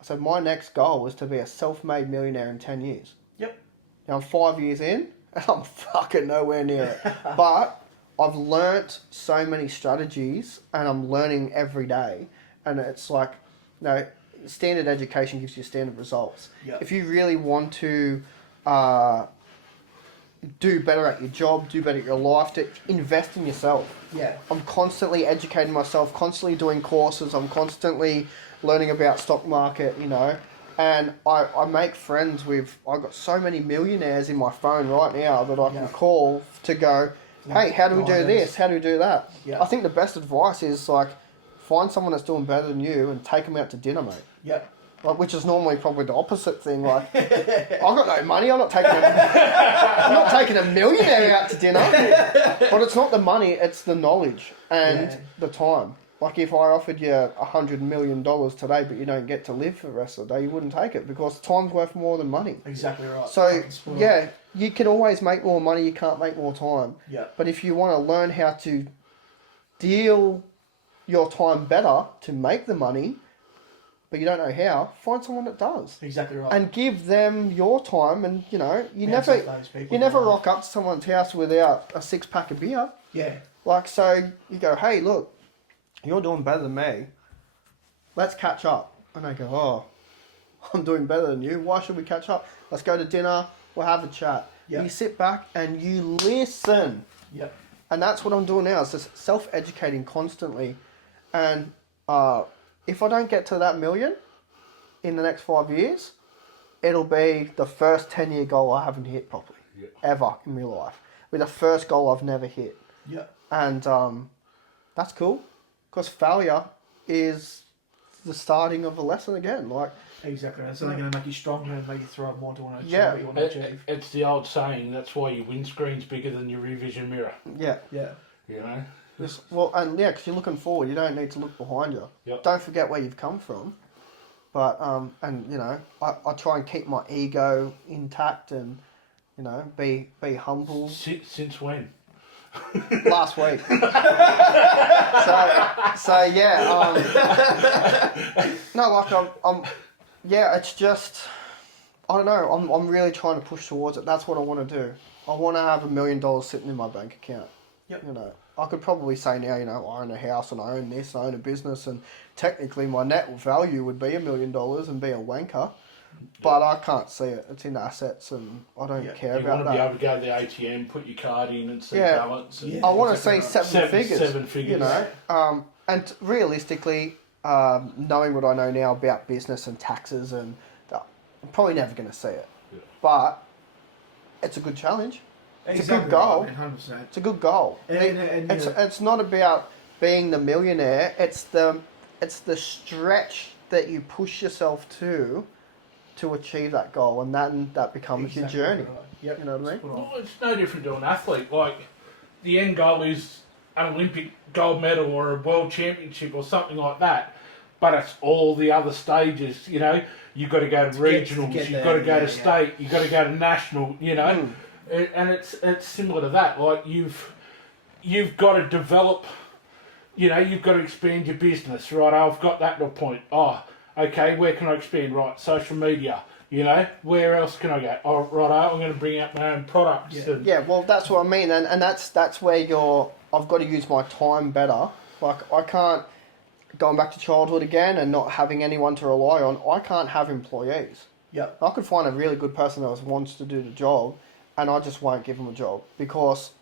I said my next goal was to be a self-made millionaire in 10 years. Yep. Now I'm 5 years in, and I'm fucking nowhere near it. But I've learnt so many strategies, and I'm learning every day. And it's like, you know, standard education gives you standard results. Yep. If you really want to do better at your job, do better at your life, to invest in yourself. Yeah. I'm constantly educating myself, constantly doing courses, I'm constantly learning about stock market, you know, and I make friends with, I've got so many millionaires in my phone right now that I can call to go, hey, how do we do this? How do we do that? Yeah. I think the best advice is like, find someone that's doing better than you and take them out to dinner, mate. Yep. Like, which is normally probably the opposite thing. Like, I've got no money. I'm not taking a millionaire out to dinner. But it's not the money; it's the knowledge and the time. Like, if I offered you $100 million today, but you don't get to live for the rest of the day, you wouldn't take it because time's worth more than money. Exactly right. So yeah, you can always make more money. You can't make more time. Yeah. But if you want to learn how to deal your time better to make the money, but you don't know how, find someone that does. Exactly right. And give them your time. And you know, you Bounce never off those people, you never right? rock up to someone's house without a 6-pack of beer. Yeah. Like, so you go, hey, look, you're doing better than me. Let's catch up. And they go, oh, I'm doing better than you. Why should we catch up? Let's go to dinner. We'll have a chat. Yep. You sit back and you listen. Yep. And that's what I'm doing now. It's just self-educating constantly. And if I don't get to that million in the next 5 years, it'll be the first 10-year goal I haven't hit properly. Ever in my life. With the first goal I've never hit. Yeah. And that's cool. Because failure is the starting of a lesson again. Like, Exactly. It's only going to make you stronger and make you thrive more to want to achieve Yeah. what you want to achieve. It's the old saying, that's why your windscreen's bigger than your rear vision mirror, yeah. Yeah. you know? Well, and yeah, because you're looking forward. You don't need to look behind you. Yep. Don't forget where you've come from. But, and, you know, I try and keep my ego intact and, you know, be humble. Since when? Last week. so yeah. No, like I'm. Yeah, it's just. I don't know. I'm really trying to push towards it. That's what I want to do. I want to have $1 million sitting in my bank account. Yep. You know, I could probably say now, you know, I own a house and I own this, I own a business, and technically my net value would be $1 million and be a wanker. But I can't see it. It's in assets, and I don't care You about want to be that. able to go to the ATM, put your card in and see Yeah. balance. And Yeah. I want to see exactly seven figures. Seven figures. You know, and realistically, knowing what I know now about business and taxes, and that, I'm probably never going to see it. Yeah. But it's a good challenge. It's a good Exactly goal. right, 100%. It's a good goal. And It's not about being the millionaire. It's the stretch that you push yourself to achieve that goal, and that becomes your journey. Right. Yep. You know what I mean? Spot on. Well, it's no different to an athlete. Like, the end goal is an Olympic gold medal or a world championship or something like that. But it's all the other stages, you know. You've got to go to regionals, get you've there, got to go yeah, to state, you've got to go to national, you know. And it's similar to that. Like, you've got to develop, you know, you've got to expand your business, right? I've got that to a point. Oh, okay, where can I expand? Right, social media, you know, where else can I go? Oh, right, I'm going to bring out my own products. Yeah. And, Yeah, well, that's what I mean, and that's where I've got to use my time better. Like, I can't, going back to childhood again and not having anyone to rely on, I can't have employees. Yep. I could find a really good person that wants to do the job, and I just won't give them a job, because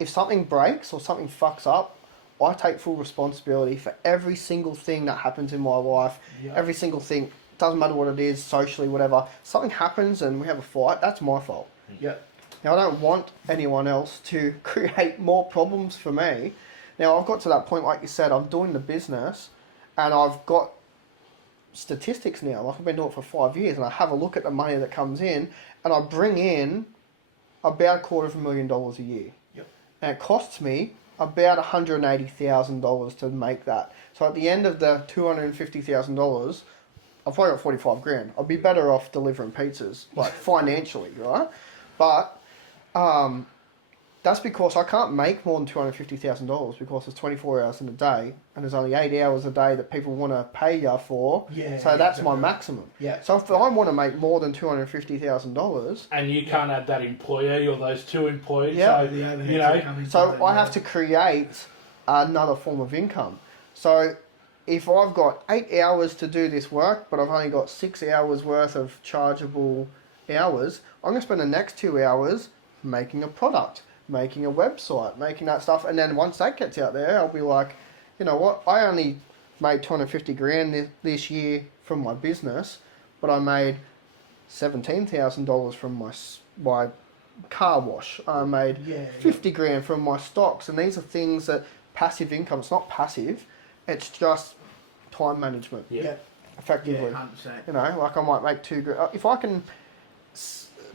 if something breaks or something fucks up, I take full responsibility for every single thing that happens in my life, Yep. every single thing, doesn't matter what it is, socially, whatever. Something happens and we have a fight, that's my fault. Yep. Now, I don't want anyone else to create more problems for me. Now, I've got to that point, like you said, I'm doing the business, and I've got statistics now. Like, I've been doing it for 5 years, and I have a look at the money that comes in, and I bring in about $250,000 a year. Yep. And it costs me about $180,000 to make that. So at the end of the $250,000, I've probably got 45 grand. I'd be better off delivering pizzas, like financially, right? But that's because I can't make more than $250,000 because there's 24 hours in a day, and there's only 8 hours a day that people want to pay you for. Yeah, so that's my exactly. maximum. Yeah. So if I want to make more than $250,000, and you can't have that employee or those two employees. Yeah. So, The overheads you that know, come into so it, I yeah. have to create another form of income. So if I've got 8 hours to do this work, but I've only got 6 hours worth of chargeable hours, I'm going to spend the next 2 hours making a product, making a website, making that stuff. And then once that gets out there, I'll be like, you know what, I only made 250 grand this year from my business, but I made $17,000 from my car wash. I made Yeah, 50 grand from my stocks. And these are things that passive income, it's not passive, it's just time management. yeah. Yeah. effectively. Yeah, 100%. You know, like I might make if I can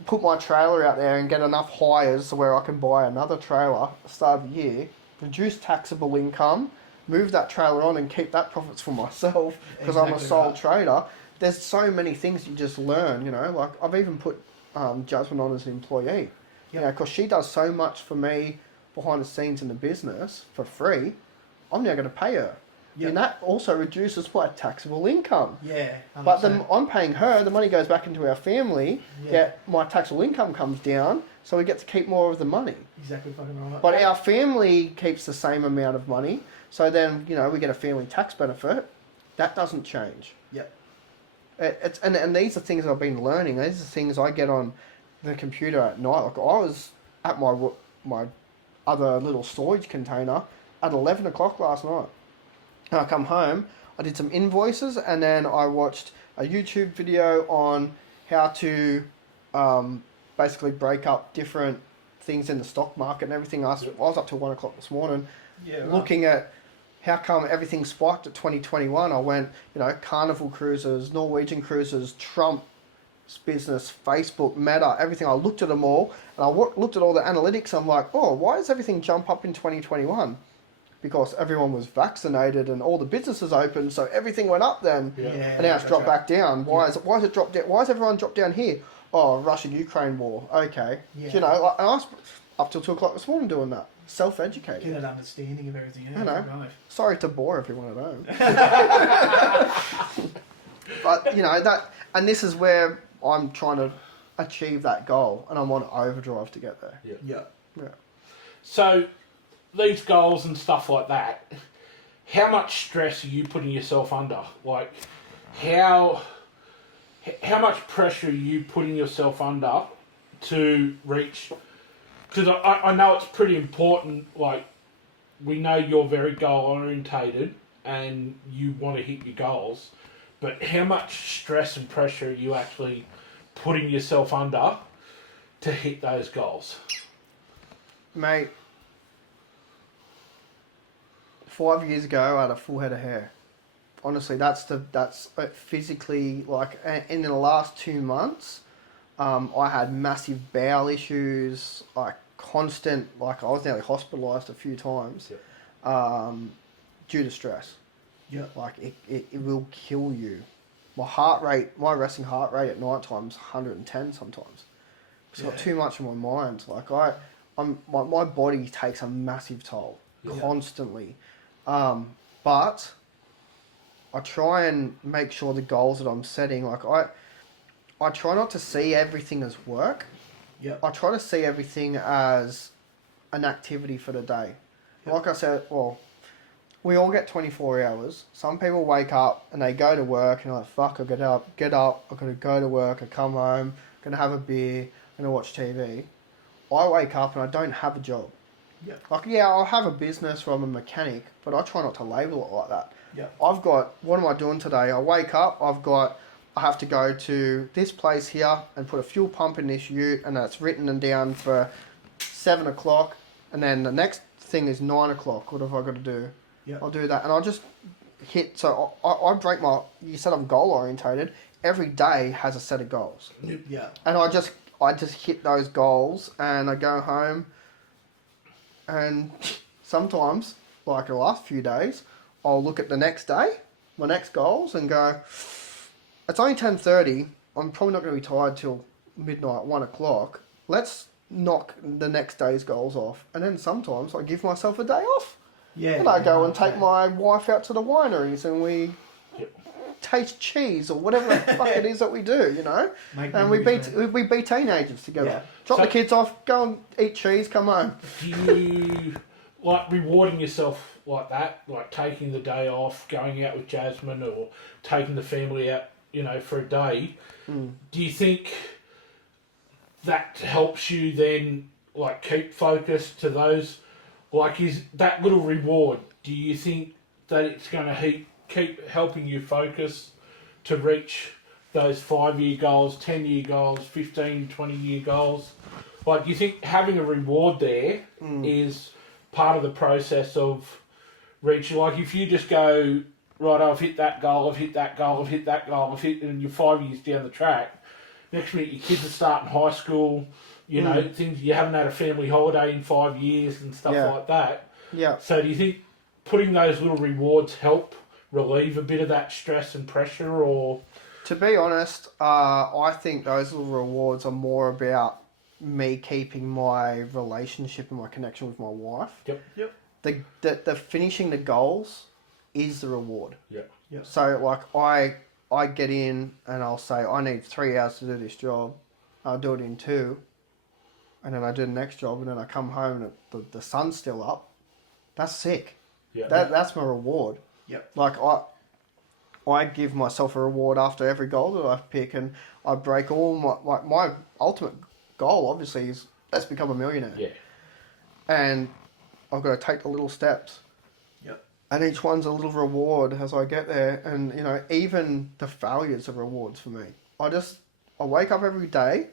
put my trailer out there and get enough hires to where I can buy another trailer at the start of the year, reduce taxable income, move that trailer on and keep that profits for myself because I'm a sole trader. There's so many things you just learn, you know. Like I've even put Jasmine on as an employee, you know, because she does so much for me behind the scenes in the business for free. I'm now going to pay her. Yep. And that also reduces my taxable income. Yeah. 100%. But then I'm paying her, the money goes back into our family, yet my taxable income comes down, so we get to keep more of the money. Exactly fucking right. But our family keeps the same amount of money, so then, you know, we get a family tax benefit. That doesn't change. Yep. And these are things I've been learning. These are things I get on the computer at night. Like I was at my other little storage container at 11 o'clock last night. And I come home, I did some invoices, and then I watched a YouTube video on how to basically break up different things in the stock market and everything. I was up till 1 o'clock this morning looking at how come everything spiked at 2021. I went, you know, Carnival Cruises, Norwegian Cruises, Trump's business, Facebook, Meta, everything. I looked at them all, and I looked at all the analytics. I'm like, oh, why does everything jump up in 2021? Because everyone was vaccinated and all the businesses opened, so everything went up then. Yeah. And now it's dropped back down. Why is it dropped down? Why has everyone dropped down here? Oh, Russia-Ukraine war. Okay. Yeah. You know, and I was up till 2 o'clock this morning doing that. Self-educated. Get an understanding of everything. You know. Right. Sorry to bore everyone at home. But, you know, and this is where I'm trying to achieve that goal, and I'm on overdrive to get there. Yeah. So, these goals and stuff like that, how much stress are you putting yourself under? Like, how much pressure are you putting yourself under to reach? Because I know it's pretty important. Like, we know you're very goal orientated and you want to hit your goals, but how much stress and pressure are you actually putting yourself under to hit those goals? Mate, 5 years ago, I had a full head of hair. Honestly, that's physically, like, in the last 2 months, I had massive bowel issues, like constant, like I was nearly hospitalised a few times, due to stress. Yeah. Like it will kill you. My resting heart rate at night time is 110 sometimes. It's got too much on my mind. Like my body takes a massive toll constantly. But I try and make sure the goals that I'm setting, like I try not to see everything as work. Yeah. I try to see everything as an activity for the day. Yep. Like I said, well, we all get 24 hours. Some people wake up and they go to work and they're like, fuck, I get up, I've got to go to work, I come home, I'm going to have a beer, I'm going to watch TV. I wake up and I don't have a job. Yeah. Like, yeah, I'll have a business where I'm a mechanic, but I try not to label it like that. Yeah. What am I doing today? I wake up, I have to go to this place here and put a fuel pump in this ute, and that's written down for 7 o'clock, and then the next thing is 9 o'clock. What have I got to do? Yeah. I'll do that, and I'll just hit, so I break you said I'm goal orientated, every day has a set of goals. Yeah. And I just hit those goals, and I go home, and sometimes, like the last few days, I'll look at the next day, my next goals, and go, it's only 10:30, I'm probably not going to be tired till midnight, 1 o'clock. Let's knock the next day's goals off. And then sometimes I give myself a day off. Yeah. And I go and take my wife out to the wineries and we taste cheese or whatever the fuck it is that we do, you know? And we be teenagers together. Yeah. Drop the kids off, go and eat cheese, come home. Do you like rewarding yourself like that? Like taking the day off, going out with Jasmine or taking the family out, you know, for a day. Do you think that helps you then, like, keep focused to those? Like, is that little reward, do you think that it's going to keep helping you focus to reach those 5-year goals, 10-year goals, 15, 20-year goals? Like, do you think having a reward there is part of the process of reaching? Like, if you just go, right, I've hit that goal, I've hit that goal, I've hit that goal, I've hit, and you're 5 years down the track. Next minute, your kids are starting high school. You know, things you haven't had a family holiday in 5 years and stuff like that. Yeah. So do you think putting those little rewards help relieve a bit of that stress and pressure, or? To be honest, I think those little rewards are more about me keeping my relationship and my connection with my wife. Yep. The finishing the goals is the reward. Yep. So like I get in and I'll say I need 3 hours to do this job. I'll do it in 2, and then I do the next job, and then I come home and the sun's still up. That's sick. Yeah. That's my reward. Yep. Like I give myself a reward after every goal that I pick, and I break all my ultimate goal. Obviously, is let's become a millionaire. Yeah. And I've got to take the little steps. Yep. And each one's a little reward as I get there, and even the failures are rewards for me. I wake up every day,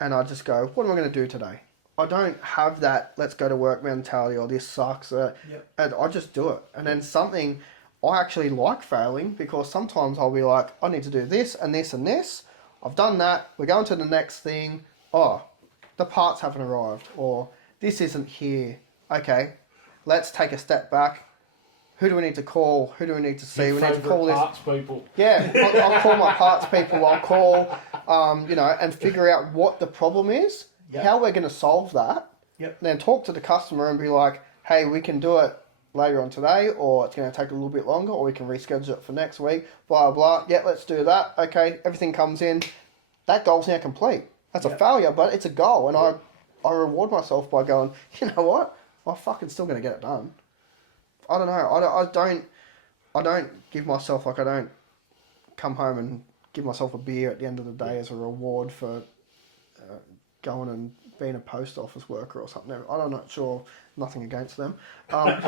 and I just go, what am I going to do today? I don't have that let's go to work mentality or this sucks. And I just do it. And then something, I actually like failing because sometimes I'll be like, I need to do this and this and this. I've done that. We're going to the next thing. Oh, the parts haven't arrived, or this isn't here. Okay, let's take a step back. Who do we need to call? Who do we need to see? Your we need to call this. parts people. Yeah, I'll call my parts people. I'll call, and figure out what the problem is, how we're going to solve that. Yep. Then talk to the customer and be like, hey, we can do it later on today, or it's going to take a little bit longer, or we can reschedule it for next week, blah, blah. Yeah, let's do that. Okay, everything comes in. That goal's now complete. That's a failure, but it's a goal. And I reward myself by going, you know what? I'm fucking still going to get it done. I don't know. I don't give myself, I don't come home and give myself a beer at the end of the day as a reward for going and being a post office worker or something. I'm not sure, nothing against them. But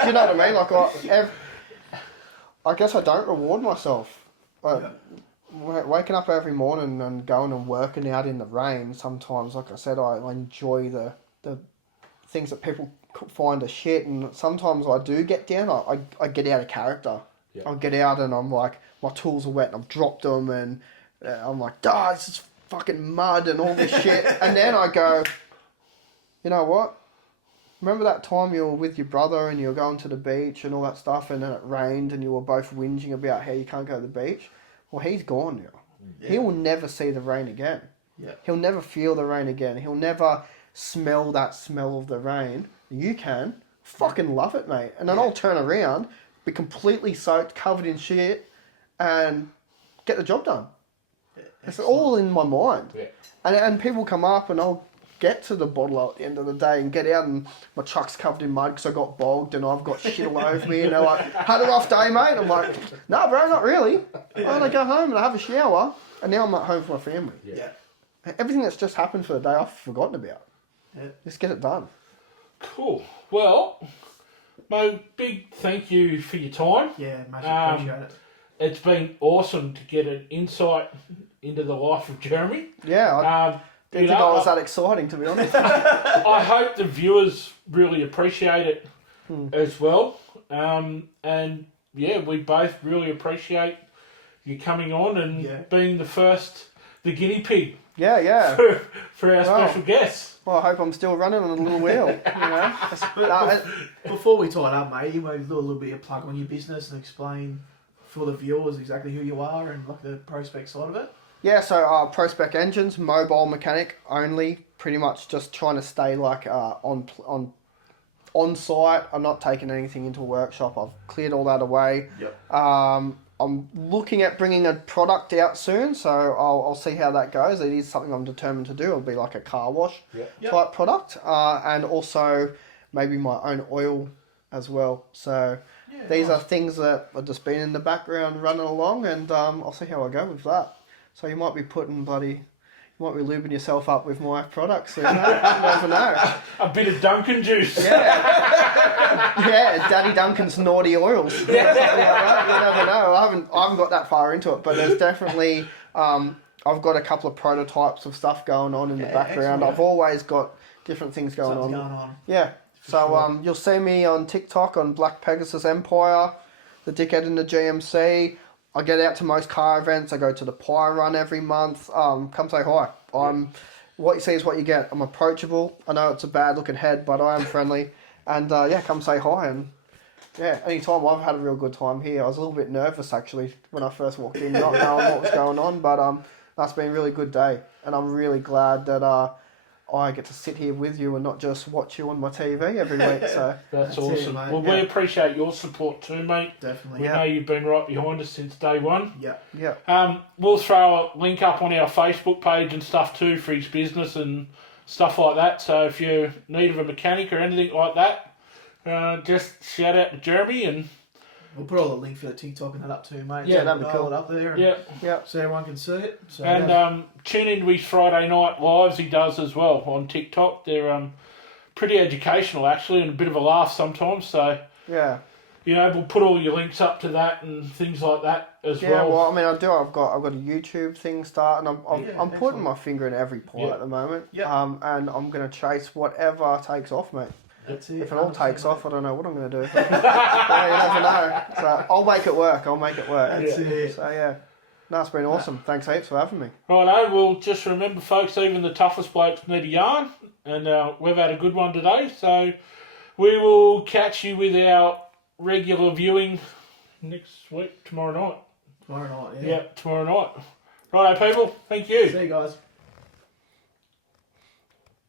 do you know what I mean? Like I guess I don't reward myself. Waking up every morning and going and working out in the rain, sometimes, like I said, I enjoy the things that people find a shit, and sometimes I do get down. I get out of character. Yeah. I'll get out and I'm like, my tools are wet and I've dropped them, and I'm like, this is fucking mud and all this shit. And then I go, you know what? Remember that time you were with your brother and you were going to the beach and all that stuff, and then it rained and you were both whinging about how you can't go to the beach? Well, he's gone now. Yeah. He will never see the rain again. Yeah. He'll never feel the rain again. He'll never smell that smell of the rain. You can. Fucking love it, mate. And then I'll turn around, be completely soaked, covered in shit, and get the job done. Yeah, it's all in my mind. Yeah. And people come up and I'll get to the bottle at the end of the day and get out, and my truck's covered in mud because I got bogged and I've got shit all over me, and they're like, had a rough day, mate? I'm like, no, bro, not really. I go home and I have a shower, and now I'm at home for my family. Yeah. Everything that's just happened for the day, I've forgotten about. Yeah. Just get it done. Cool. Well, Mo, big thank you for your time. Yeah, much appreciate it. It's been awesome to get an insight into the life of Jeremy. Yeah, I didn't think I was that exciting, to be honest. I hope the viewers really appreciate it as well. And yeah, we both really appreciate you coming on and being the guinea pig. Yeah. For our special guests. Well, I hope I'm still running on a little wheel. Before we tie it up, mate, you maybe do a little bit of plug on your business and explain for the viewers exactly who you are and like the Prospect side of it. Yeah, so Prospect Engines, mobile mechanic only, pretty much just trying to stay like on site. I'm not taking anything into a workshop. I've cleared all that away. Yep. I'm looking at bringing a product out soon, so I'll see how that goes. It is something I'm determined to do. It'll be like a car wash type product, and also maybe my own oil as well. So these are things that have just been in the background running along, and I'll see how I go with that. So you might be lubing yourself up with my products soon. You never know. A bit of Duncan juice. Yeah, Daddy Duncan's naughty oils. You never know. I haven't got that far into it, but there's definitely I've got a couple of prototypes of stuff going on in the background. Excellent. I've always got different things going on. Yeah. So you'll see me on TikTok on Black Pegasus Empire. the dickhead in the GMC. I get out to most car events. I go to the Pie Run every month. Come say hi. What you see is what you get. I'm approachable. I know it's a bad looking head, but I am friendly. And come say hi. And anytime. I've had a real good time here. I was a little bit nervous actually when I first walked in, not knowing what was going on, but that's been a really good day. And I'm really glad that I get to sit here with you and not just watch you on my TV every week. So That's awesome. it, mate. Well, we appreciate your support too, mate. Definitely. We know you've been right behind us since day one. Yeah. We'll throw a link up on our Facebook page and stuff too for his business and stuff like that. So if you're in need of a mechanic or anything like that, just shout out to Jeremy and We'll put all the link for the TikTok and that up too, mate. Yeah, that'd be cool. It up there and yeah. so everyone can see it. So, and tune into his Friday night lives he does as well on TikTok. They're pretty educational actually and a bit of a laugh sometimes. So Yeah. we'll put all your links up to that and things like that as Yeah, well. well, I mean, I do. I've got a YouTube thing starting. I'm putting excellent. my finger in every pie at the moment. Yeah. And I'm gonna chase whatever takes off, mate. That's it. If it all takes off, I don't know what I'm gonna do. You never know. So I'll make it work. That's it. So yeah, no, it's been awesome. Thanks heaps for having me. Righto, well, just remember, folks, even the toughest blokes need a yarn, and we've had a good one today. So we will catch you with our regular viewing next week, tomorrow night. Tomorrow night, Yeah, tomorrow night. Righto, people. Thank you. See you guys.